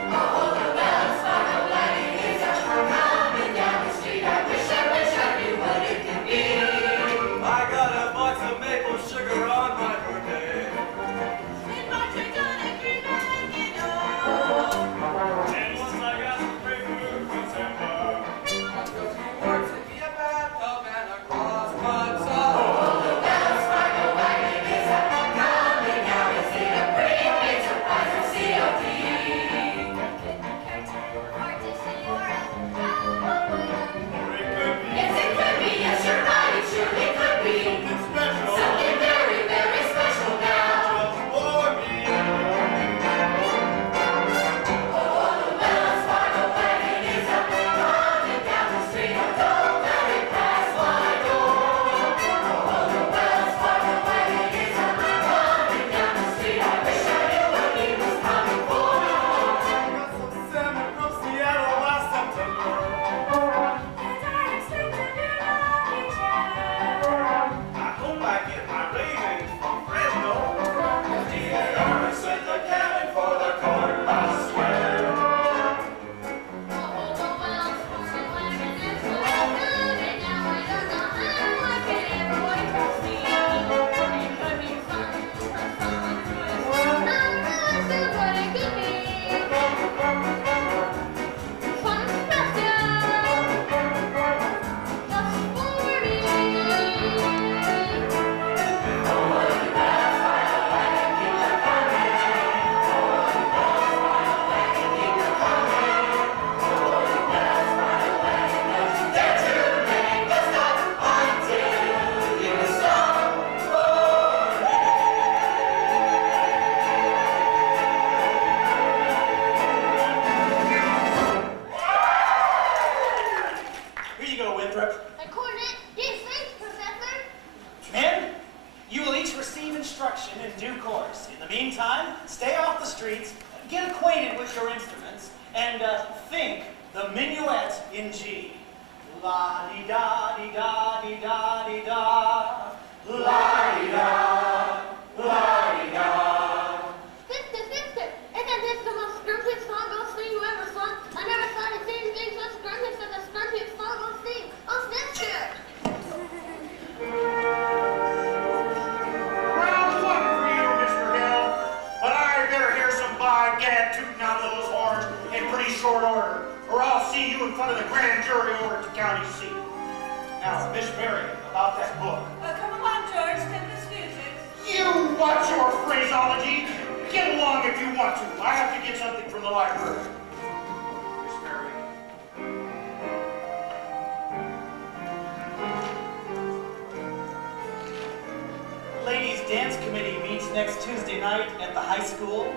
Oh, the Wells Fargo wagon is coming down the street. I wish I knew what it could be. I got a box of maple sugar on my birthday. And my drinks on a green wagon, oh. And once I got some grapefruit December. I'll go to work to be a bathtub and a crosscut song. Oh, the Wells Fargo wagon is coming down the street. A pretty big surprise for COD. Yes, it could be. Yes, you're right. It surely could be. Something very, very special now. Oh, the Wells Fargo wagon is coming down the street. Oh, don't let it pass my door. Oh, the Wells Fargo wagon is coming down the street. I wish I knew what he was coming for. Got some salmon from Seattle last September. I hope I get my raisins from Fresno. I sent the cabin for the corn, I swear. Here you go, Winthrop. Men, you will each receive instruction in due course. In the meantime, stay off the streets, get acquainted with your instruments, and think the minuet in G. La-di-da-di-da-di-da-di-da. La-di-da, la-di-da. Sister, isn't this the most scrumpiest song thing you ever sung? I never thought I'd sing anything so scrumptious as a scrumpiest song thing. Oh, sister! Round 1 for you, Mr. Hill. But I better hear some by gad tooting out of those horns in pretty short order, or I'll see you in front of the grand jury over at the county seat. Now, Miss Mary, about that book. Come along, George. Tend this music. You watch your phraseology. Get along if you want to. I have to get something from the library. Miss Mary. Ladies' dance committee meets next Tuesday night at the high school.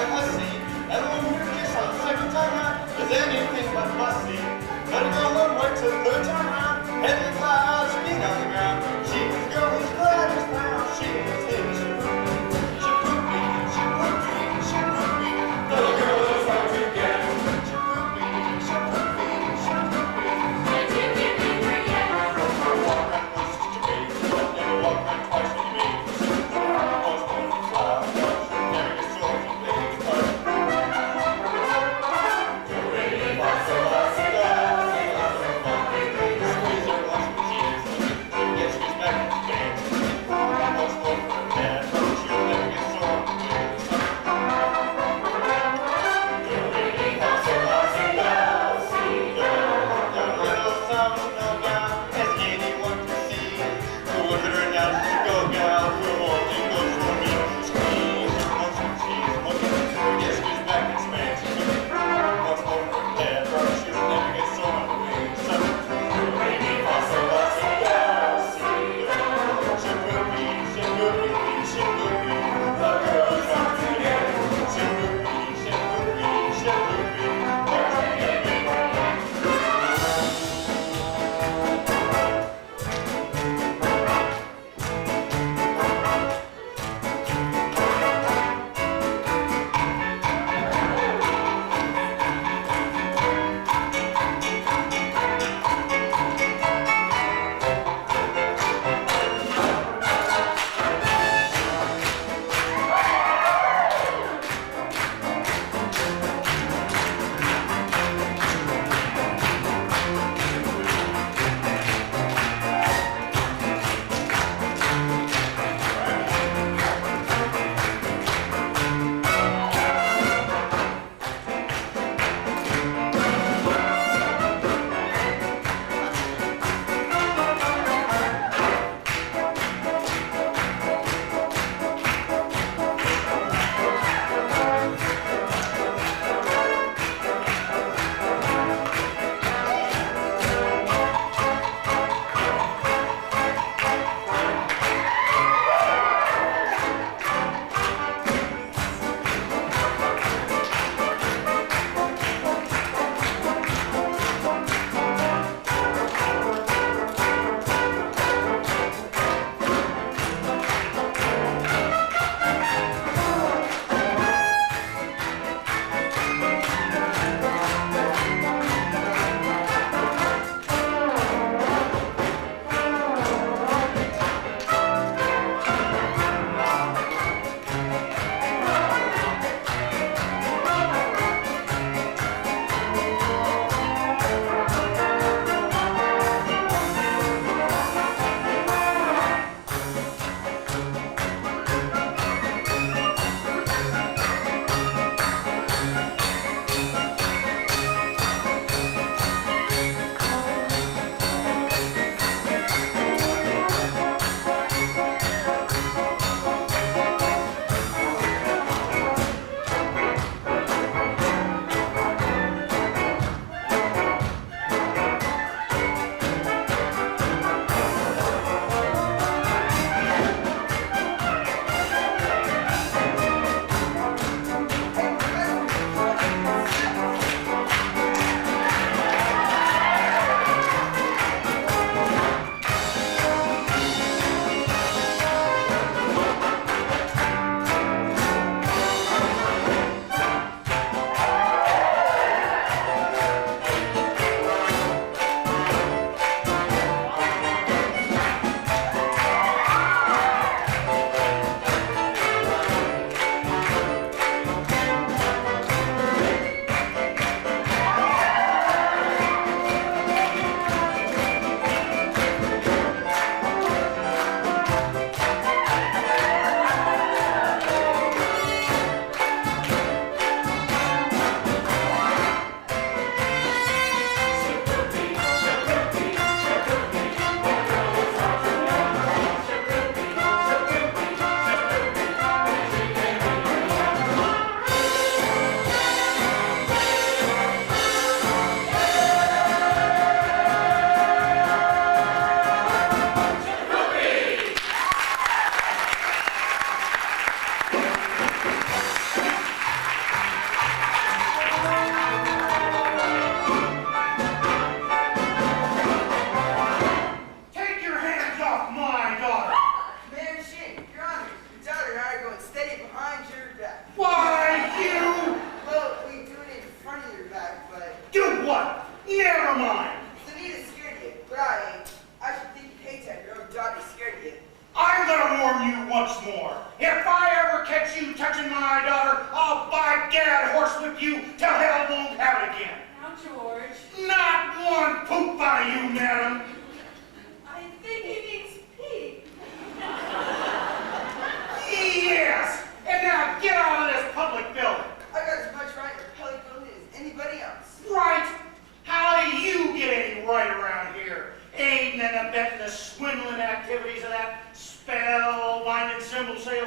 a hussy. And the one who kiss on the second time round is anything but fussy. But a girl who works the third time round, head in the clouds, feet on the ground. She was a girl whose glad is found. She was in she put me, she put me, she put me. But a girl is hard to get. She put me, she put me, she put me. Did you get me for you? Walk around once just to be, but never walk around twice when you meet. Once on the cloud, never get so if you play the part. You're ready to box a lot of stars. Squeeze her once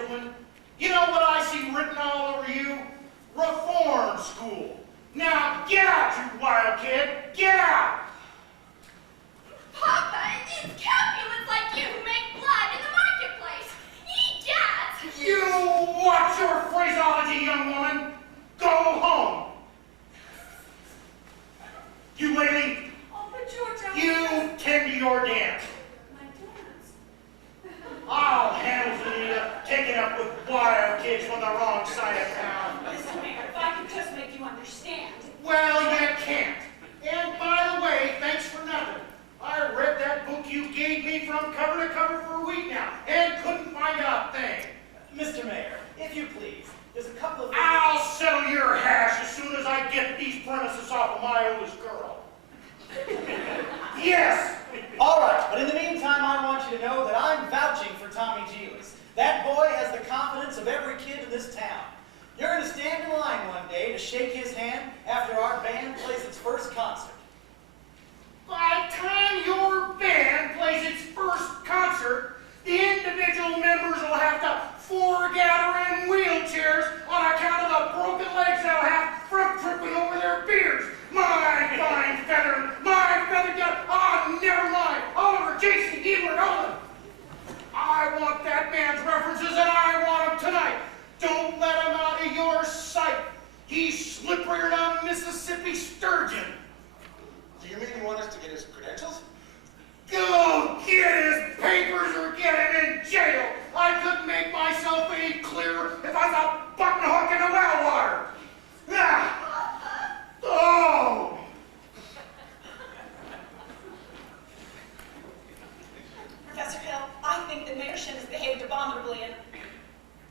salesman. You know what I see written all over you? Reform school. Now get out, you wild kid. Get out! Papa, it's Capulets like you who make blood in the marketplace. Egad! You watch your phraseology, young woman. Go home. You lady, Oh, but George, you tend to your dance. My dance. I'll handle Anita taking up with wild kids from the wrong side of town. Mr. Mayor, if I could just make you understand. Well, you can't. And by the way, thanks for nothing. I read that book you gave me from cover to cover for a week now and couldn't find a thing. Mr. Mayor, if you please, there's a couple of things. I'll settle your hash as soon as I get these premises off of my oldest girl. Yes! All right, but in the meantime, I want you to know that I'm vouching for Tommy Gillis. That boy has the confidence of every kid in this town. You're going to stand in line one day to shake his hand after our band plays its first concert. By the time your band plays its first concert, the individual members will have to foregather in wheelchairs on account of the broken legs they'll have from tripping over their beers. My fine feather, my feather gun. Ah, never mind. Oliver, Jason, Evelyn, Olin. I want that man's references and I want them tonight. Don't let him out of your sight. He's slipperier than a Mississippi sturgeon. Do you mean you want us to get his credentials? Go get his papers or get him in jail. I couldn't make myself any clearer if I was a button hook in the well water. Ah. Oh! Professor Hill, I think the mayor should have behaved abominably, and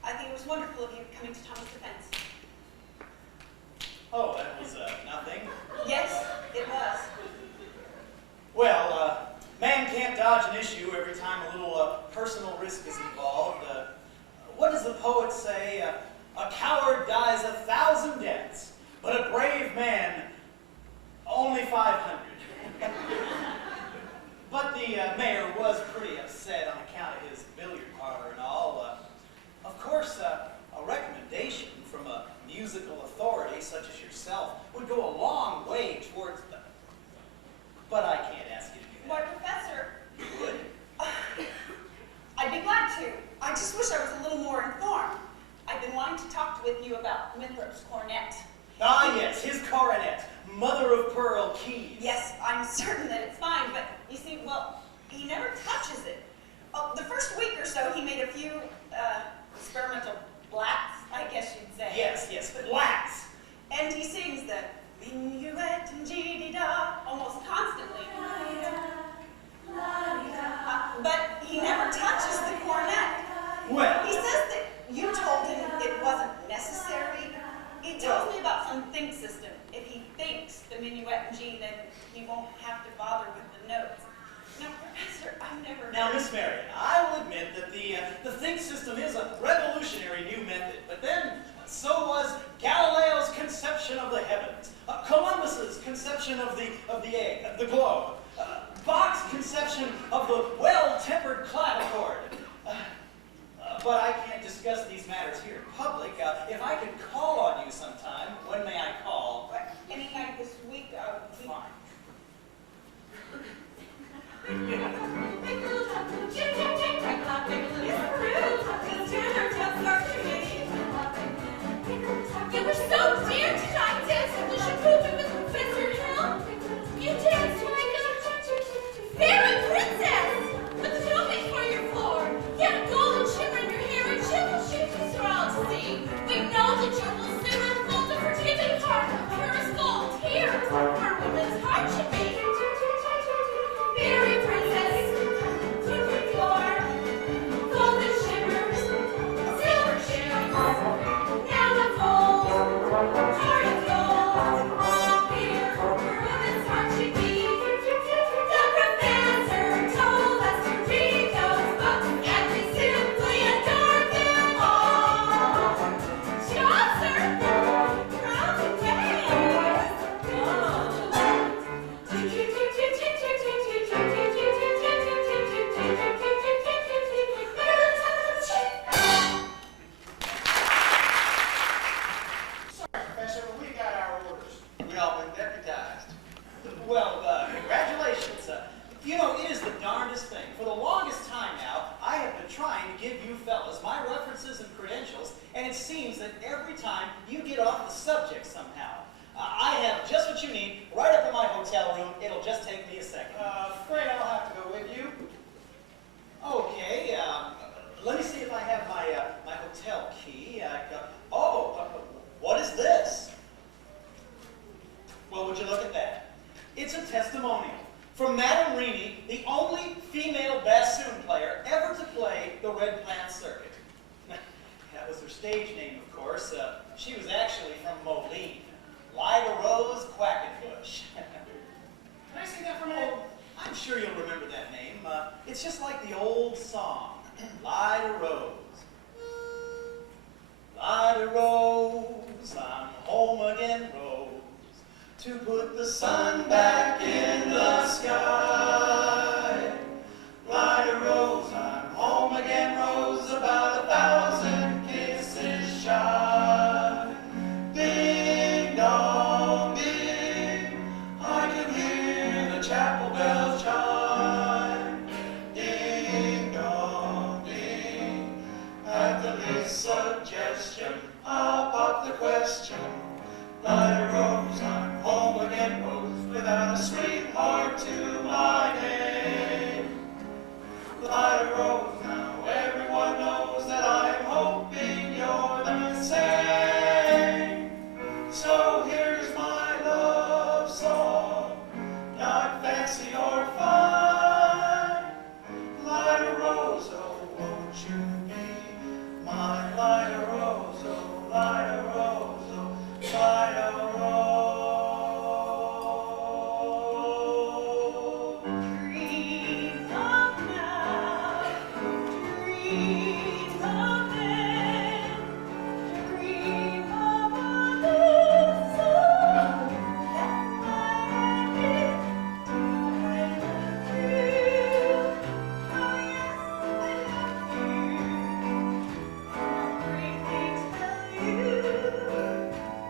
I think it was wonderful of you coming to Tommy's defense. Oh, that was nothing. Yes, it was. Well, man can't dodge an issue every time a little personal risk is involved. What does the poet say? A coward dies 1,000 deaths, but a brave man only 500. But the mayor was pretty upset on account of his billiard parlor and all. Of course, a recommendation from a musical authority such as yourself would go a long way towards the... But I can't ask you to do Why, that. Professor, You would? I'd be glad to. I just wish I was a little more informed. I've been wanting to talk with you about Winthrop's cornet. Ah, yes, his coronet, mother of pearl keys. Yes, I'm certain that it's fine, but you see, well, he never touches it. Oh, the first week or so, he made a few experimental blats, I guess you'd say. Yes, blats. And he sings the minuet and G-D-da almost constantly. But he never touches the cornet. Well, He says that you told him it wasn't necessary. He tells me about some think system. If he thinks the minuet and G, then he won't have to bother with the notes. Now, Professor, I've never... now, Miss Marion, I will admit that the think system is a revolutionary new method, but then so was Galileo's conception of the heavens, Columbus's conception of the egg, the globe, Bach's conception of the well-tempered clavichord. But I can't discuss these matters here in public. If I could call on you sometime, when may I call? Any night this week, Fine. You were so dear tonight, dancing the shaboobie with Professor Hill. You danced like a fairy princess with snooping for your floor. You had a golden shimmer in your hair and gentle shapes for all to see. We know that you will soon unfold a forgiving heart seems that every time you get off the subject somehow. I have just what you need right up in my hotel room. It'll just take me a second. Afraid I'll have to go with you. Okay, let me see if I have my hotel key. What is this? Well, would you look at that? It's a testimonial from Madame Rini, the only female bassoon player ever to play the Red Plant Circuit. That was her stage name, of course. She was actually from Moline. Lida Rose Quackenbush. Can I see that for a minute? I'm sure you'll remember that name. It's just like the old song, Lida Rose. Lida Rose, I'm home again, Rose, to put the sun back in the sky. Lida Rose, I'm home again, Rose, about 1,000 kisses shy. Ding dong ding, I can hear the chapel bells chime. Ding dong ding, at the least suggestion, I'll pop the question. Lida Rose, I'm home again, Rose, without a sweetheart to my name. Lida Rose, now everyone knows that I'm hoping you're the same. So here's my love song, not fancy or fine. Lida Rose, oh, won't you be my Lida Rose, oh, Lida Rose, oh, Lida Rose. Dream of now, dream of then, dream of a song that might end when the thrill. Oh yes, I love you. I'll briefly tell you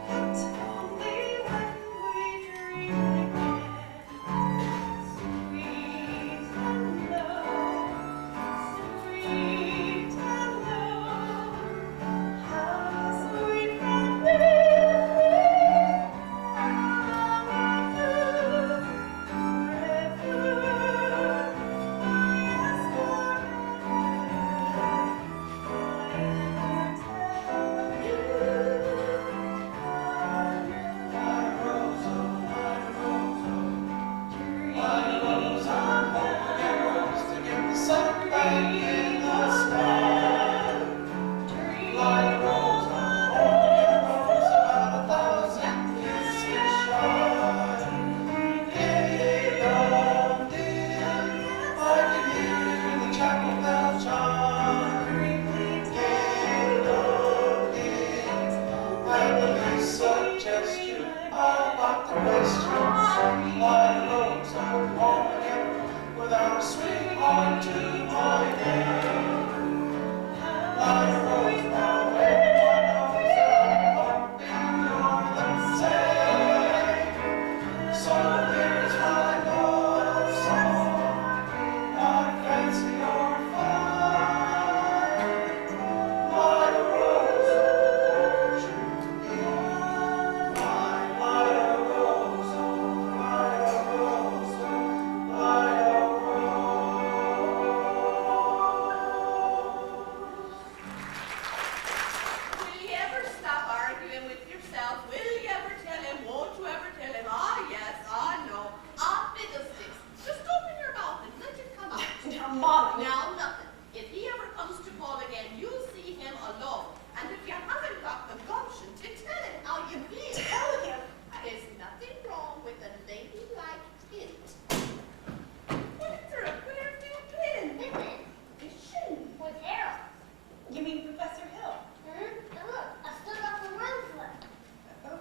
that only when we dream again. Sweet and low, sweet and low, how sweet can be Suggestion, I'll pop the question. Lida Rose, I'm home again, without a sweetheart to my name. Lida Rose, now everyone knows that I'm hoping you're the same. So here's my love song, not fancy or fine. Lida Rose, won't you be my Lida Rose, Lida Rose, Lida Will you ever stop arguing with yourself? Will you ever tell him? Won't you ever tell him? Ah, yes, ah, no. Ah, fiddlesticks. Just open your mouth and let it come out. Now, Molly. Now, nothing. If he ever comes to call again, you'll see him alone. And if you haven't got the gumption to tell him how you feel, Tell him. there's nothing wrong with a ladylike hint. What's her a queer new pin? Is she? With Harold. You mean Professor Hill? And look, I stood up for Winslet. Oh.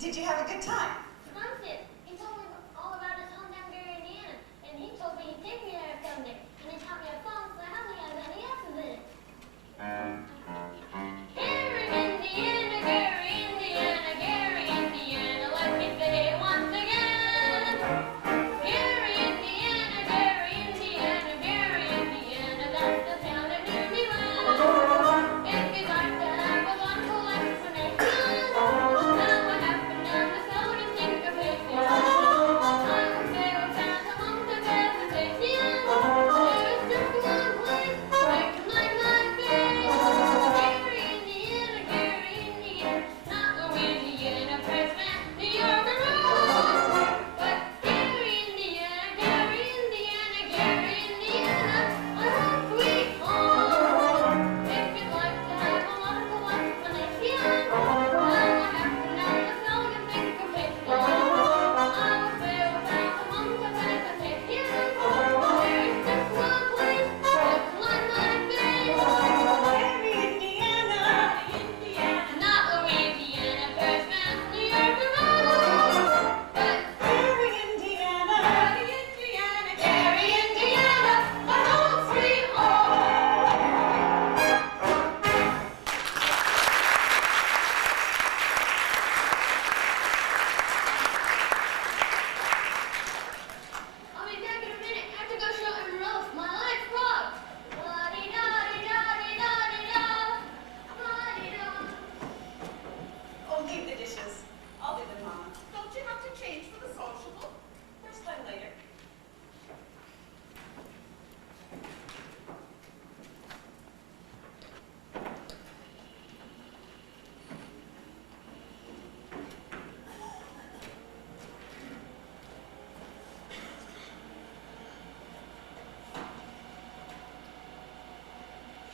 Did you have a good time? Mom did. He told me all about his hometown there in Indiana, and he told me he'd take me there someday, and he taught me a song so I don't have any S's in it. Gary, Indiana, Gary, Indiana, Gary, Indiana, let me say it once again. Gary, Indiana, Gary, Indiana, Gary, Indiana, that's the town that knew me well. If you'd like to have a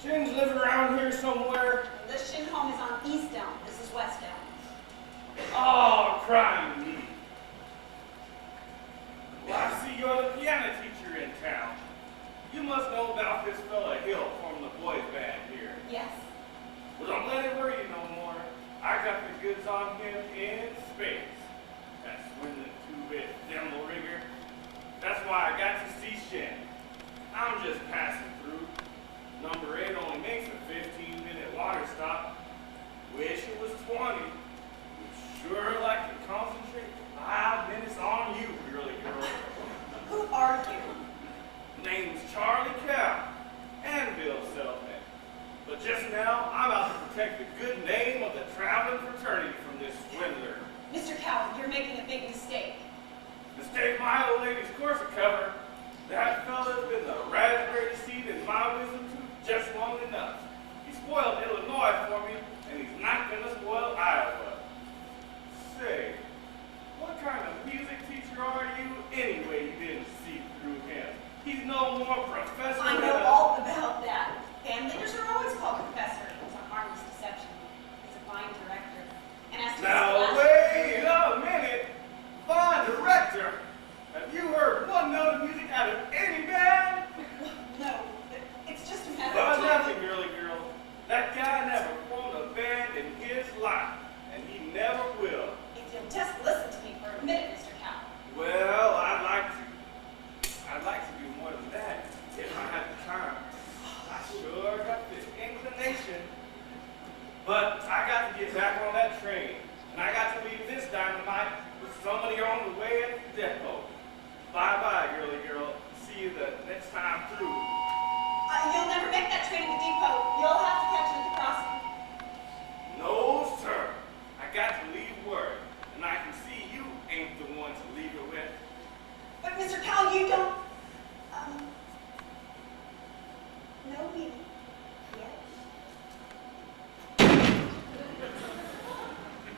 Shins live around here somewhere. The Shin home is on East Elm. This is West Elm. Oh, crying me. Well, I see you're the piano teacher in town. You must know about this fella Hill from the boys band here. Yes. Well, don't let it worry you no more. I got the goods on him in spades. That swindling two-bit demo rigger. That's why I got to see Shin. I'm just passing through. Number 8 only makes a 15-minute water stop. Wish it was 20. Would sure like to concentrate 5 minutes on you, girly girl. Who are you? Name's Charlie Cow, Anvil salesman. But just now, I'm out to protect the good name of the traveling fraternity from this swindler. Mr. Cowan, you're making a big mistake. Mistake my old lady's corset cover. That fella's been the raspberry seed in my wisdom tooth just long enough. He spoiled Illinois for me, and he's not gonna spoil Iowa. Say, what kind of music teacher are you anyway? You didn't see through him. He's no more professor I than know a... all about that. Band leaders are always called professor. It's a harmless deception. It's a fine director. And as to his Now class- wait a minute. Fine director. Have you heard one note of music out of any band? No, it's just a matter But of time. nothing, girly girl. That guy never formed a band in his life, and he never will. If you'll just listen to me for a minute, Mr. Cowan. Well, I'd like to. I'd like to do more than that if I had the time. I sure got the inclination. But I got to get back on that train, and I got to leave this dynamite with somebody on the way at the depot. Bye-bye, girly girl. See you the next time through. You'll never make that train at the depot. You'll have to catch it at the crossing. No, sir. I got to leave word, and I can see you ain't the one to leave it with. But Mr. Cowan, you don't, know me yet.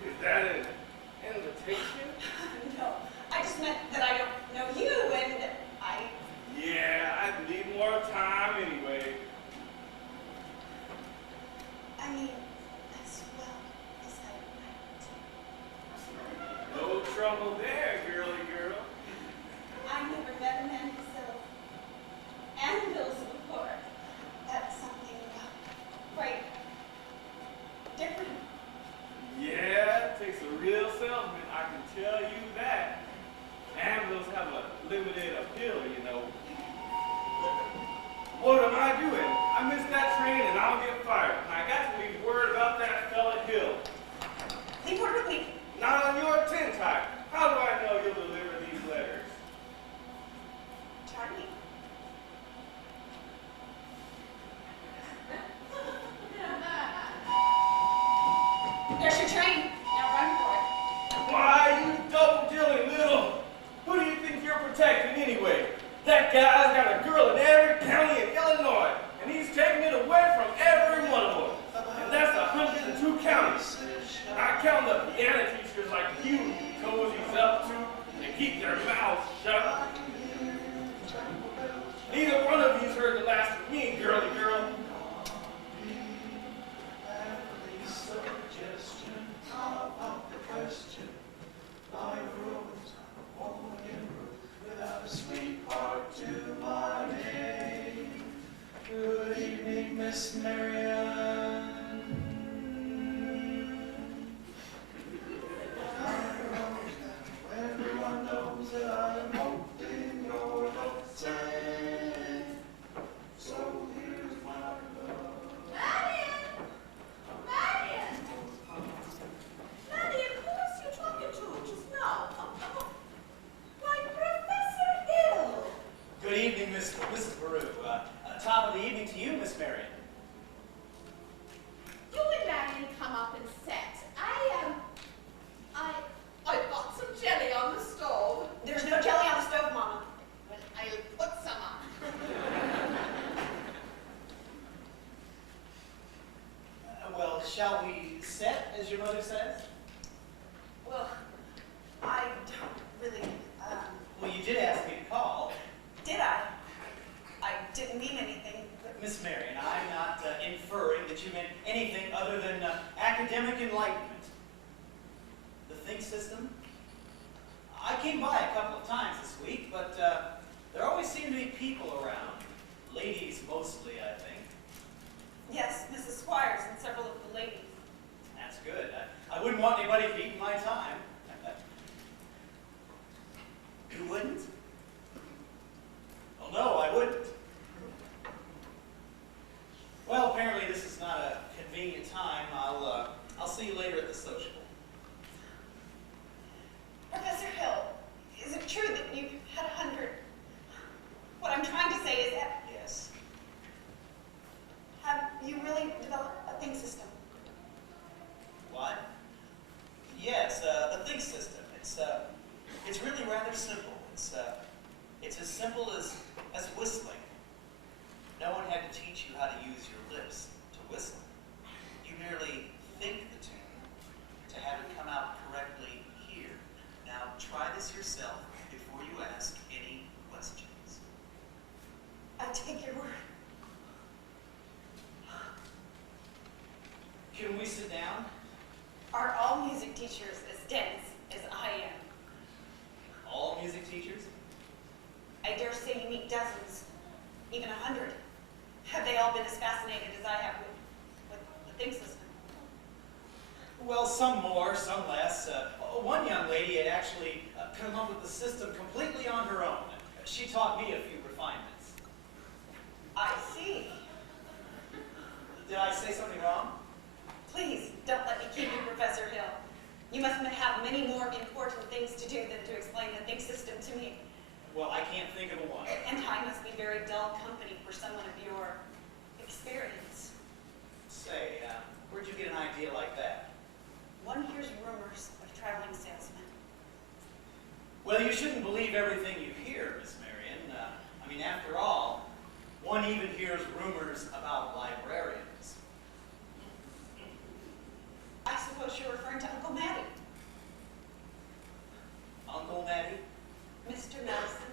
Is that an invitation? No, I just meant that I don't know you, and Yeah, I'd need more time anyway. I mean, as well as I might. No trouble there, girly girl. I never met a man himself. Anvils before. That's something quite different. Yeah, it takes a real salesman, I can tell you that. Anvils have a limited appeal, you know. What am I doing? I missed that train and I'll get fired. And I got to leave word about that fella Hill. Leave word with me. Not on your tin type. How do I know you'll deliver these letters? Try me. There's your train. Now run for it. Why, you double-dealing little... Who do you think you're protecting anyway? That guy's got a girl in every county in Illinois, and he's taking it away from every one of them. And that's 102 counties. I count the piano teachers like you cozies up to and keep their mouths shut. Neither one of you's heard the last of me, girly girl. Good evening, Miss Marianne. Everyone knows that I am hoping your love same. So here's my love. Marian, who was you talking to just now? Why, Professor Hill. Good evening, Mrs. Baru. Top of the evening to you, Miss Marion. You and Marian come up and sit. I got some jelly on the stove. There's no jelly on the stove, Mama. Well, I'll put some on. Well, shall we set, as your mother says? Well, I don't really, Well, you did ask me to call. did I? I didn't mean anything. Miss Marion, I'm not other than academic enlightenment. The think system? I came by a couple of times this week, but there always seem to be people around. Ladies mostly, I think. Yes, Mrs. Squires and several of the ladies. That's good. I wouldn't want anybody beating my time. You wouldn't? Well, no, I wouldn't. Well, apparently this is not a convenient time. I'll see you later at the sociable. Professor Hill, is it true that you had 100? What I'm trying to say is that... Yes. Have you really developed a think system? What? Yes, the think system. It's really rather simple. It's as simple as whistling. No one had to teach you how to use your lips to whistle. You merely think the tune to have it come out correctly here. Now try this yourself before you ask any questions. I take your word. Can we sit down? Are all music teachers as dense as I am? All music teachers? I dare say you meet dozens, even 100. Have they all been as fascinated as I have with the think system? Well, some more, some less. One young lady had actually come up with the system completely on her own. She taught me a few refinements. I see. Did I say something wrong? Please, don't let me keep you, Professor Hill. You must have many more important things to do than to explain the think system to me. Well, I can't think of a one. And I must be very dull company for someone of your experience. Say, where'd you get an idea like that? One hears rumors of traveling salesmen. Well, you shouldn't believe everything you hear, Miss Marion. I mean, after all, one even hears rumors about librarians. I suppose you're referring to Uncle Matty. Uncle Matty? Mr. Madison,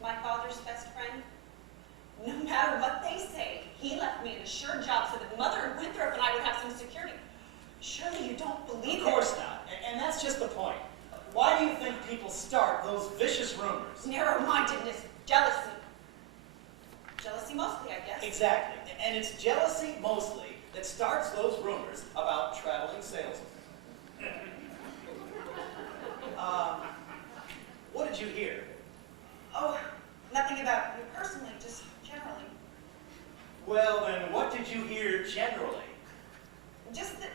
my father's best friend. No matter what they say, he left me an assured job so that Mother Winthrop and I would have some security. Surely you don't believe it? Of course not. And that's just the point. Why do you think people start those vicious rumors? Narrow-mindedness, jealousy. Jealousy mostly, I guess. Exactly. And it's jealousy mostly that starts those rumors about traveling salesmen. What did you hear? Oh, nothing about you personally, just generally. Well, then what did you hear generally? Just that,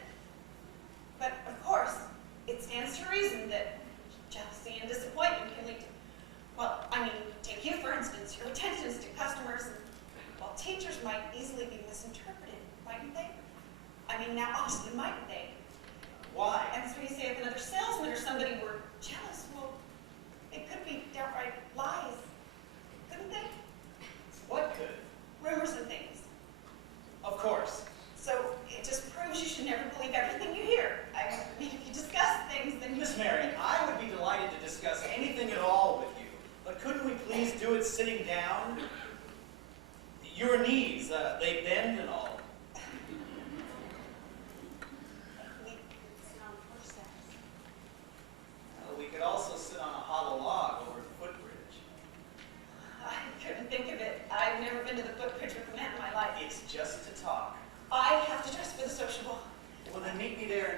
but of course, it stands to reason that jealousy and disappointment can lead to, well, I mean, take you for instance, your attentions to customers, and, well, teachers might easily be misinterpreted, mightn't they? I mean, now honestly, mightn't they? Why? And so you say if another salesman or somebody were jealous, well, it could be downright lies, couldn't they? What could? Rumors and things. Of course. So it just proves you should never believe everything you hear. I mean, if you discuss things, then you... Miss Marion, I would be delighted to discuss anything at all with you, but couldn't we please do it sitting down? Your knees, they bend and all. We could also sit on a hollow log over the footbridge. I couldn't think of it. I've never been to the footbridge with a man in my life. It's just to talk. I have to dress for the sociable. Well, then meet me there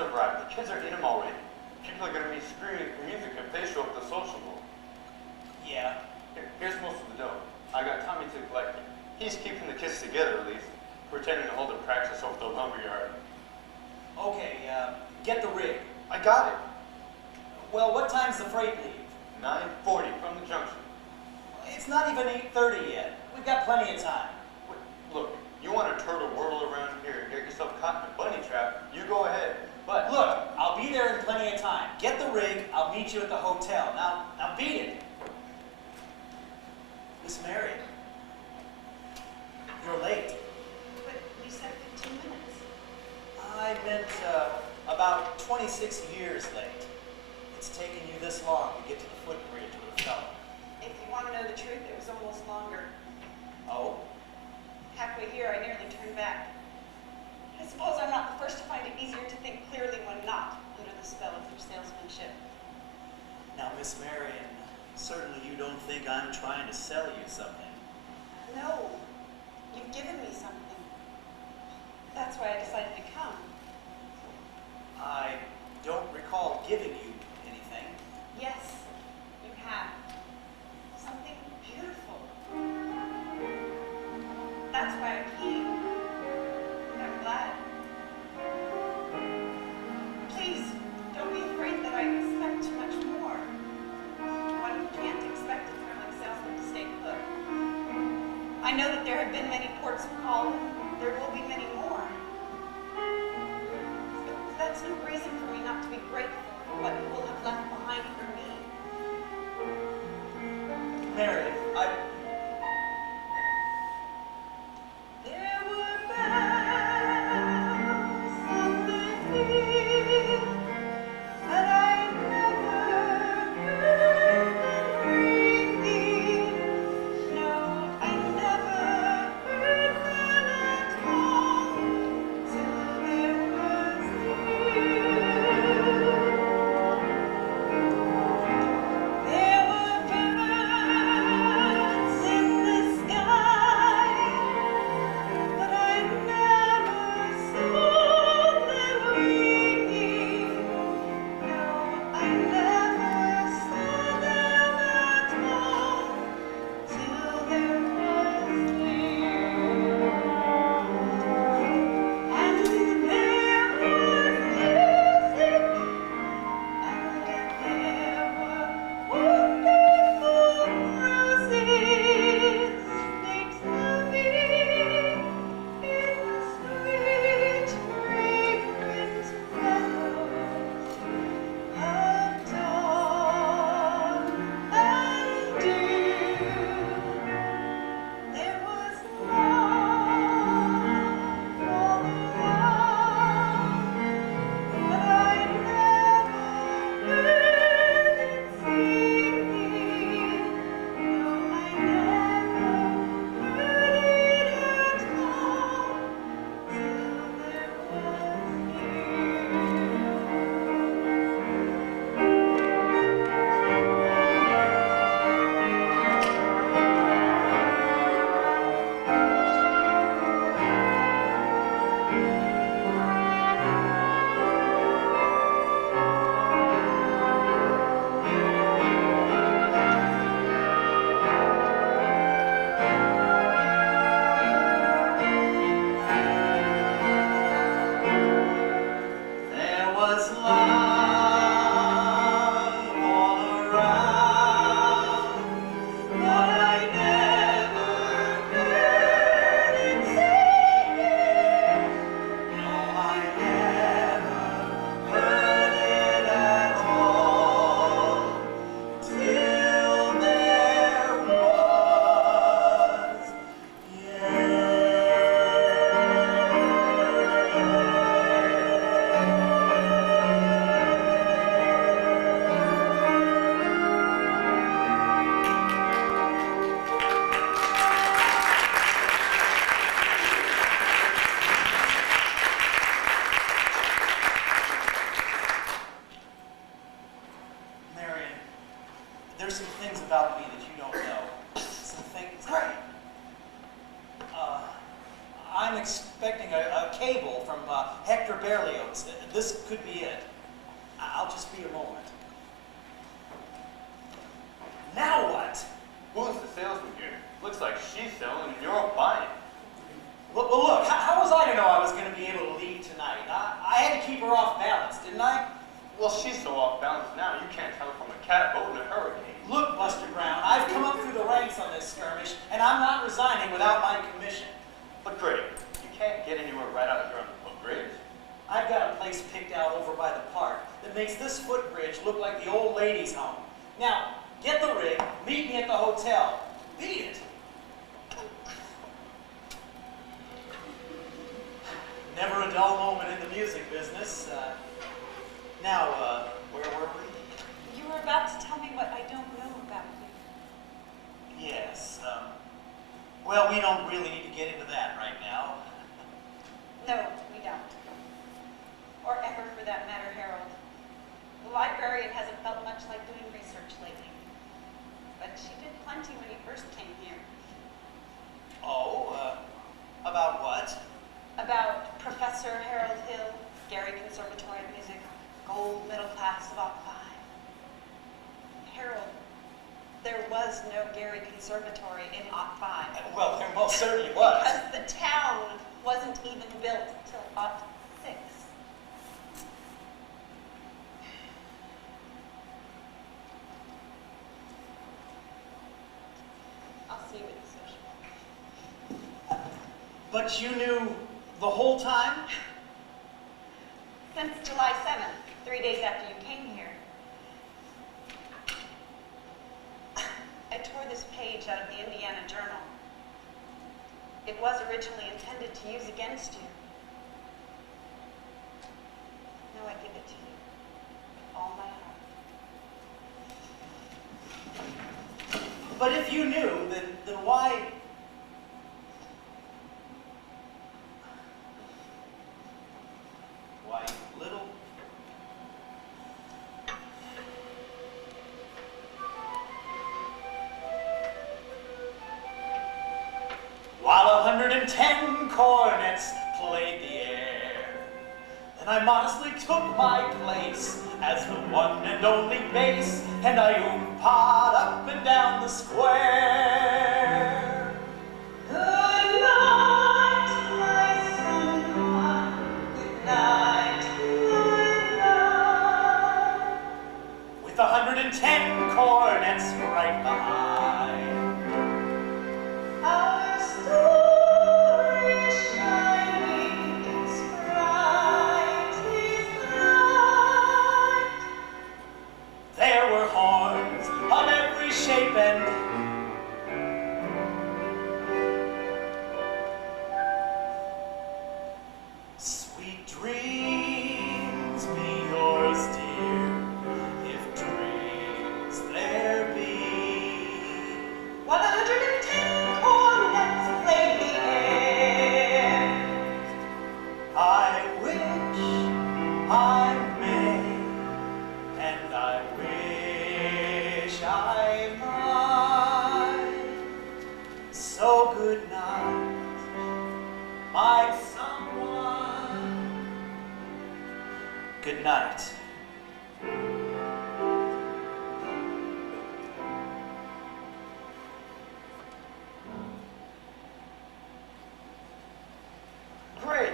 have arrived. The kids are in them already. People are going to be screaming for music if they show up at the sociable. Yeah. Here's most of the dough. I got Tommy to collect it. He's keeping the kids together, at least, pretending to hold a practice over the lumberyard. Okay, get the rig. I got it. Well, what time's the freight leave? 9:40 from the junction. It's not even 8:30 yet. We've got plenty of time. Wait, look, you want to turtle whirl around here and get yourself caught in a bunny trap, you go ahead. But Look, I'll be there in plenty of time. Get the rig, I'll meet you at the hotel. Now beat it. Miss Mary, you're late. But you said 15 minutes. I meant about 26 years late. It's taken you this long to get to the footbridge with a fellow. If you want to know the truth, it was almost longer. Oh? Halfway here, I nearly turned back. I suppose I'm not the first to find it easier to think clearly when not under the spell of your salesmanship. Now, Miss Marion, certainly you don't think I'm trying to sell you something. No, you've given me something. That's why I decided to come. I don't recall giving you anything. Yes, you have. Something beautiful. That's why I came. And I'm glad. Please, don't be afraid that I expect too much more. One can't expect a traveling salesman to stay put. I know that there have been many ports of call, and there will be many more. But that's no reason for me not to be grateful for what you will have left behind for me. Marion, There were bells on the hill, but I never heard them ringing. No, I never heard them at all till there was you. There were birds expecting a cable from Hector Berlioz. This could be it. I'll just be a moment. Now what? Who's the salesman here? Looks like she's selling and you're buying. Well, look, how was I to know I was going to be able to leave tonight? I had to keep her off balance, didn't I? Well, she's so off balance now, you can't tell from a catboat in a hurricane. Look, Buster Brown, I've come up through the ranks on this skirmish, and I'm not resigning without my commission. But Greg, you can't get anywhere right out here on the footbridge. I've got a place picked out over by the park that makes this footbridge look like the old ladies' home. Now, get the rig, meet me at the hotel. Beat it. Never a dull moment in the music business. Now, where were we? You were about to tell me what I don't know about you. Yes, well, we don't really need to get into that right now. No, we don't. Or ever, for that matter, Harold. The librarian hasn't felt much like doing research lately. But she did plenty when you first came here. Oh, about what? About Professor Harold Hill, Gary Conservatory of Music, gold middle class of Op 5. Harold, there was no Gary Conservatory in Op 5. Well, there most certainly was. Because the town wasn't even built till Op 6. I'll see you at the social. But you knew the whole time? Since July 7th, 3 days after you came here. I tore this page out of the Indiana Journal. It was originally intended to use against you. Now I give it to you with all my heart. But if you knew, then why? Why, little? While 110 cornets played the air, and I modestly took my place as the one and only bass, and I oompahd up and down the square. Good night, my someone. Good night, my love. With 110 cornets right behind. Our story is shining, its bright is bright. There were horns of every shape and sweet dreams be yours, dear, if dreams there be. 110 cornets play the air. I wish I may, and I wish I might. So good night, my someone. Good night. Greg,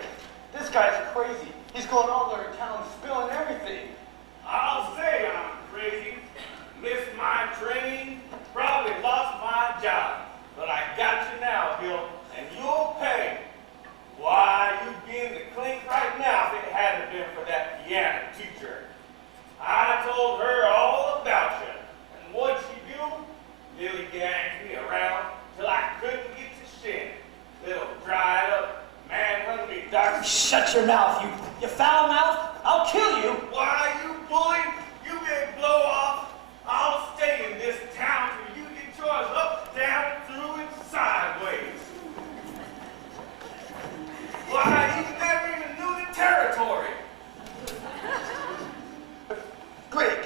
this guy's crazy. He's going all over town spilling everything. I'll say I'm crazy. Missed my train, probably lost my job. But I got you now, Bill, and you'll pay. Why, you'd be in the clink right now if it hadn't been for that piano teacher. I told her all about you. And what'd she do? Lily gagged me around till I couldn't get to shin. Little dried up, man-hungry doctor. Shut your mouth, you foul mouth! I'll kill you! Why, you bully? You big blow off. I'll stay in this town till you get yours up, down, through, and sideways. Why, you never even knew the territory. Greg,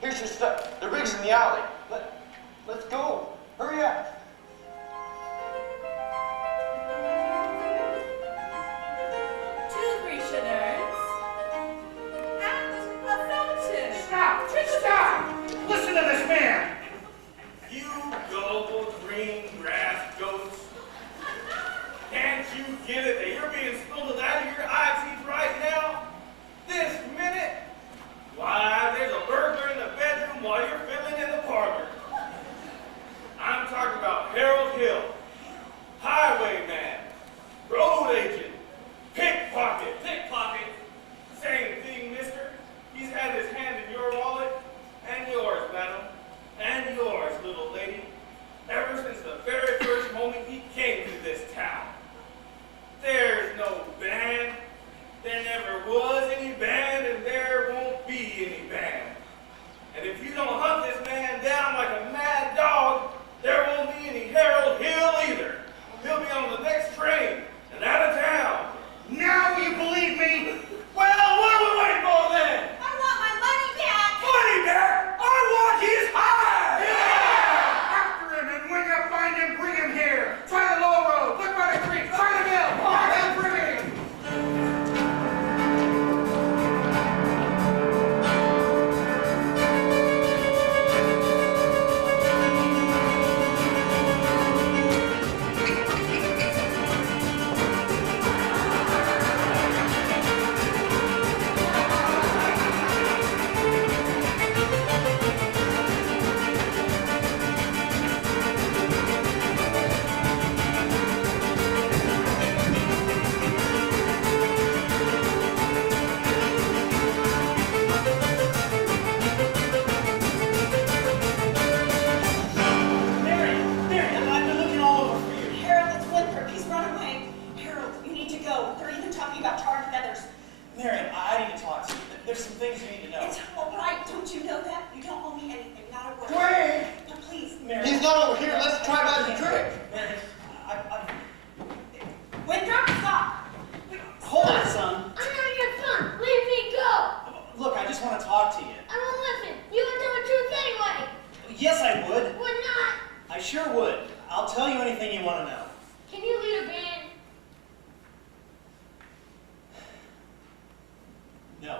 here's your stuff. The rig's in the alley. Let's go. Hurry up. Can't you get it that you're being scolded out of your eye teeth right now? This minute? Why, there's a burglar in the bedroom while you're fiddling in the parlor. I'm talking about Harold Hill, highwayman, road agent, pickpocket. Pickpocket. Same thing, mister. He's had his hand in your wallet, and yours, madam, and yours, little lady, ever since the very first moment he came to this town. There's no band. There never was any band, and there won't be any band. And if you don't hunt this man down like a mad dog, there won't be any Harold Hill either. He'll be on the next train and out of town. Now you believe me? Well, what are we waiting for then? I want my money back. Money back? I want his hide! Yeah! After him, and when you find him, bring him here. Try the low road, look by the creek, try the mill, back and bring him. Marion, I've been looking all over for you. Harold, it's Winthrop. He's run away. Harold, you need to go. They're even talking about tarred feathers. Marion, I need to talk to you. There's some things you need to know. It's all right. Don't you know that? You don't owe me anything. Not a word. Wait! No, please. Marion. He's not over here. Let's try by the trick. Marion, Winthrop, stop. hold on, son. I'm not your son. Leave me go. Look, I just want to talk to you. I won't listen. You would tell the truth anyway. Yes, I would. Would not. I sure would. I'll tell you anything you want to know. Can you lead a band? No.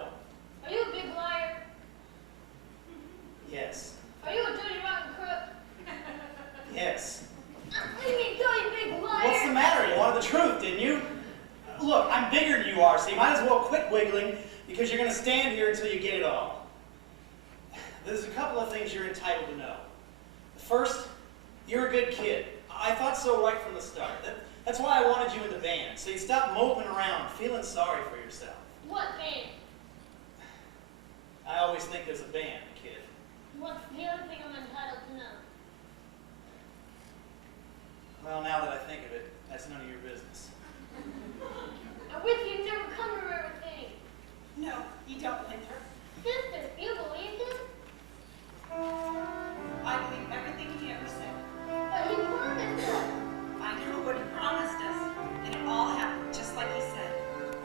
Are you a big liar? Yes. Are you a dirty rotten crook? Yes. Leave me go, you big liar. What's the matter? You wanted the truth, didn't you? Look, I'm bigger than you are, so you might as well quit wiggling because you're going to stand here until you get it all. There's a couple of things you're entitled to know. First, you're a good kid. I thought so right from the start. That's why I wanted you in the band, so you stop moping around, feeling sorry for yourself. What band? I always think there's a band, kid. What's the other thing I'm entitled to know? Well, now that I think of it, that's none of your business. I wish you'd never come to everything. No, you don't, Winthrop. Sister, you believe him? I believe everything he ever said. But he promised us. I know what he promised us, and it all happened just like he said.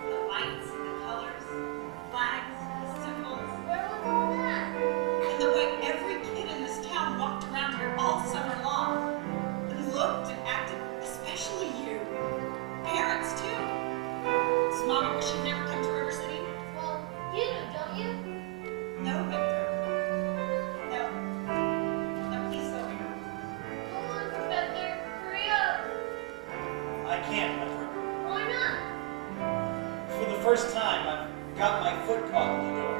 The lights, the colors, flags, the symbols, Where was all that? and the way every kid in this town walked around here all summer long and looked and acted, especially you. Parents, too. Does Mama wish she'd never come to River City? Well, you do, don't you? No, Winthrop. No. No, please go here. Come on, Professor. Hurry up. I can't, Winthrop. Why not? For the first time, I've got my foot caught in the door.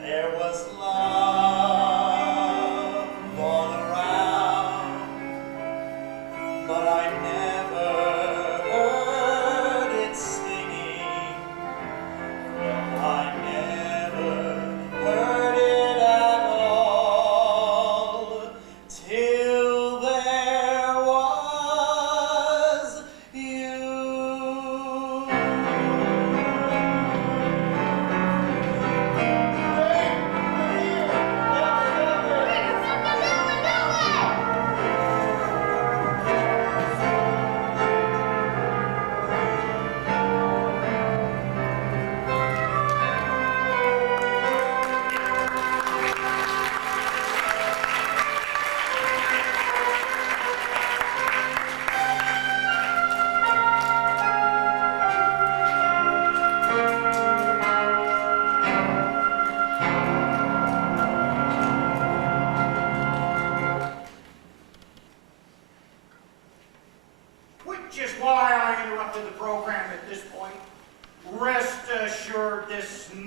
There was love all around, but I never heard it singing. No, I never heard it at all, till there was you.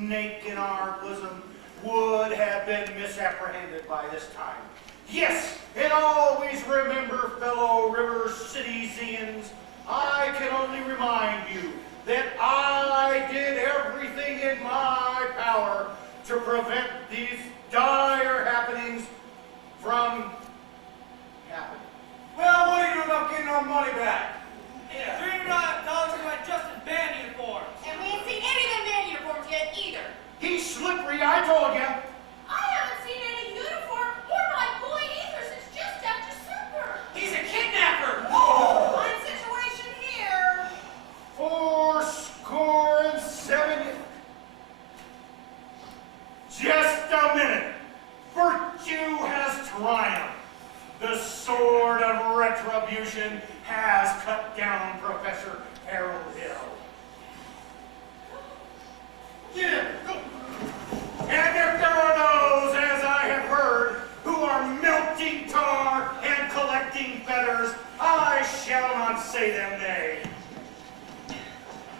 snake in our bosom would have been misapprehended by this time. Yes, and always remember, fellow River Citizians, I can only remind you that I did everything in my power to prevent these dire happenings from happening. Well, what are you doing about getting our money back? Yeah. $300 to my Justin band uniforms. And we ain't seen any of them band uniforms yet either. He's slippery, I told you. I haven't seen any uniform or my boy either since just after supper. He's a kidnapper! Fine situation here. 70. Just a minute. Virtue has triumphed. The sword of retribution has cut down Professor Harold Hill. Yeah, go. And if there are those, as I have heard, who are melting tar and collecting feathers, I shall not say them nay.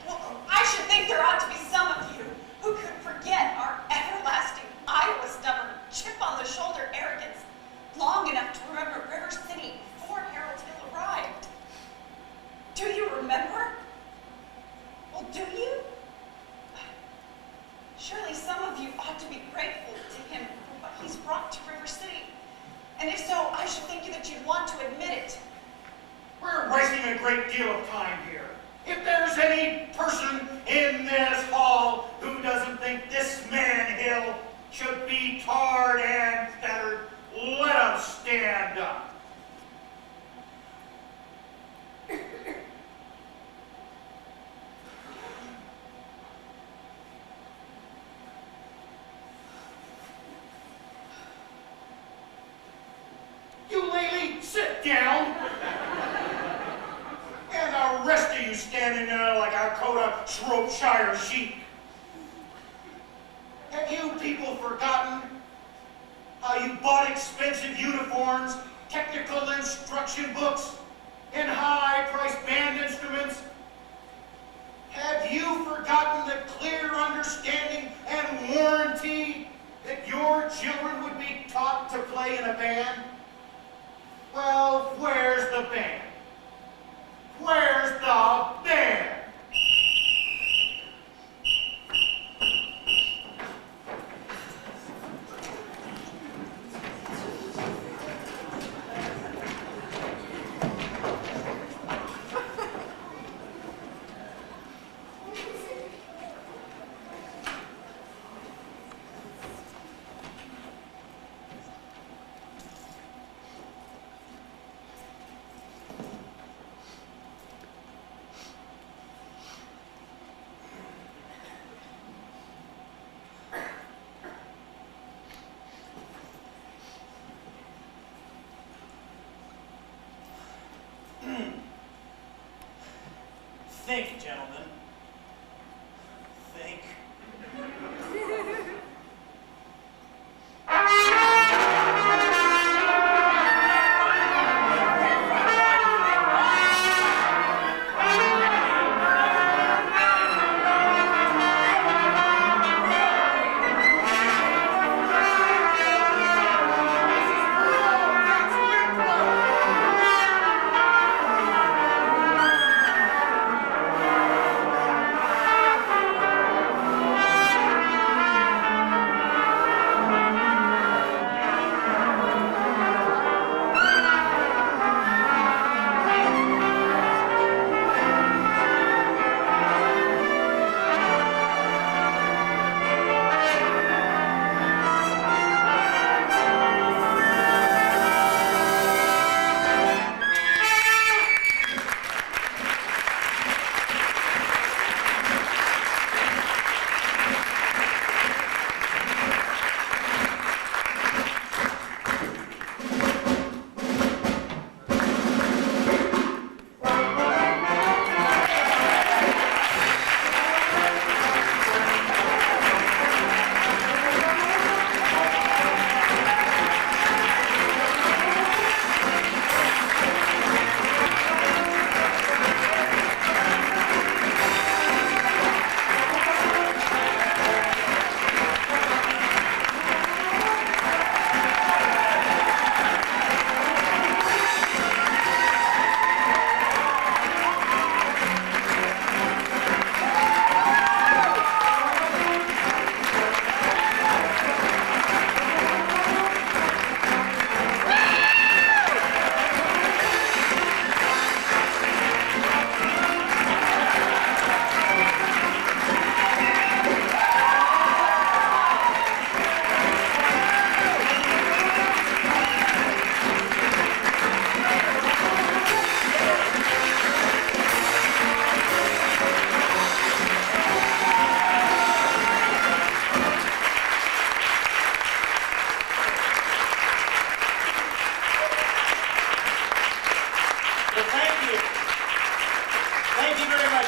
Well, I should think there ought to be some of you who could forget our everlasting Iowa stubborn, chip-on-the-shoulder arrogance long enough to remember River City before Harold Hill arrived. Do you remember? Well, do you? Surely some of you ought to be grateful to him for what he's brought to River City. And if so, I should think that you'd want to admit it. We're wasting a great deal of time here. If there's any person in this hall who doesn't think this man Hill should be tarred and feathered, let him stand up. You lady, sit down. And the rest of you standing there like a coat of Shropshire sheep. Have you people forgotten how you bought expensive uniforms, technical instruction books, and high-priced band instruments? Have you forgotten the clear understanding and warranty that your children would be taught to play in a band? Well, where's the band? Where's the band? Think, gentlemen. Think.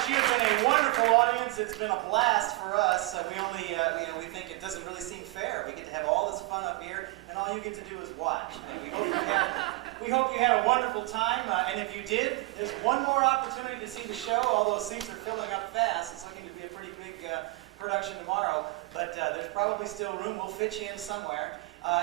you have been a wonderful audience. It's been a blast for us. We think it doesn't really seem fair. We get to have all this fun up here, and all you get to do is watch. And we hope you had a wonderful time. And if you did, there's one more opportunity to see the show. All those seats are filling up fast. It's looking to be a pretty big production tomorrow. But there's probably still room. We'll fit you in somewhere.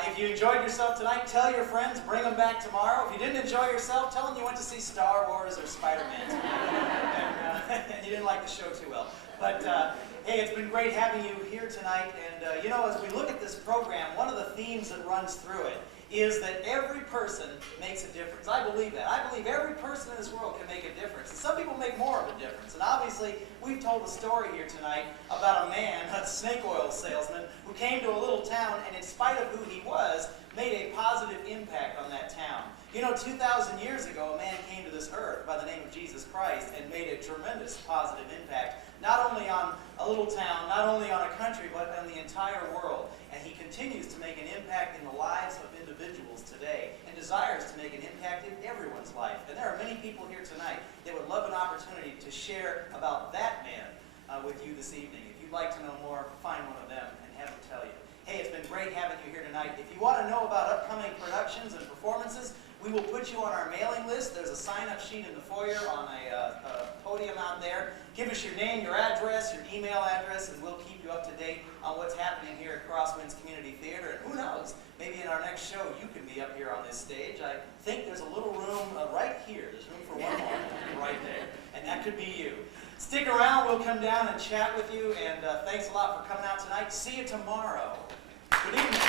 If you enjoyed yourself tonight, tell your friends, bring them back tomorrow. If you didn't enjoy yourself, tell them you went to see Star Wars or Spider-Man tonight. And you didn't like the show too well. But hey, it's been great having you here tonight. And you know, as we look at this program, one of the themes that runs through it is that every person makes a difference. I believe that. I believe every person in this world can make a difference. And some people make more of a difference. And obviously, we've told a story here tonight about a man, a snake oil salesman, who came to a little town and in spite of who he was, made a positive impact on that town. You know, 2,000 years ago, a man came to this earth by the name of Jesus Christ and made a tremendous positive impact, not only on a little town, not only on a country, but on the entire world. And he continues to make an impact in the lives of individuals today and desires to make an impact in everyone's life. And there are many people here tonight that would love an opportunity to share about that man with you this evening. If you'd like to know more, find one of them and have them tell you. Hey, it's been great having you here tonight. If you want to know about upcoming productions and performances, we will put you on our mailing list. There's a sign-up sheet in the foyer on a podium out there. Give us your name, your address, your email address, and we'll keep you up to date on what's happening here at CrossWinds Community Theater. And who knows, maybe in our next show you can be up here on this stage. I think there's a little room right here. There's room for one more right there, and that could be you. Stick around. We'll come down and chat with you, and thanks a lot for coming out tonight. See you tomorrow. Good evening.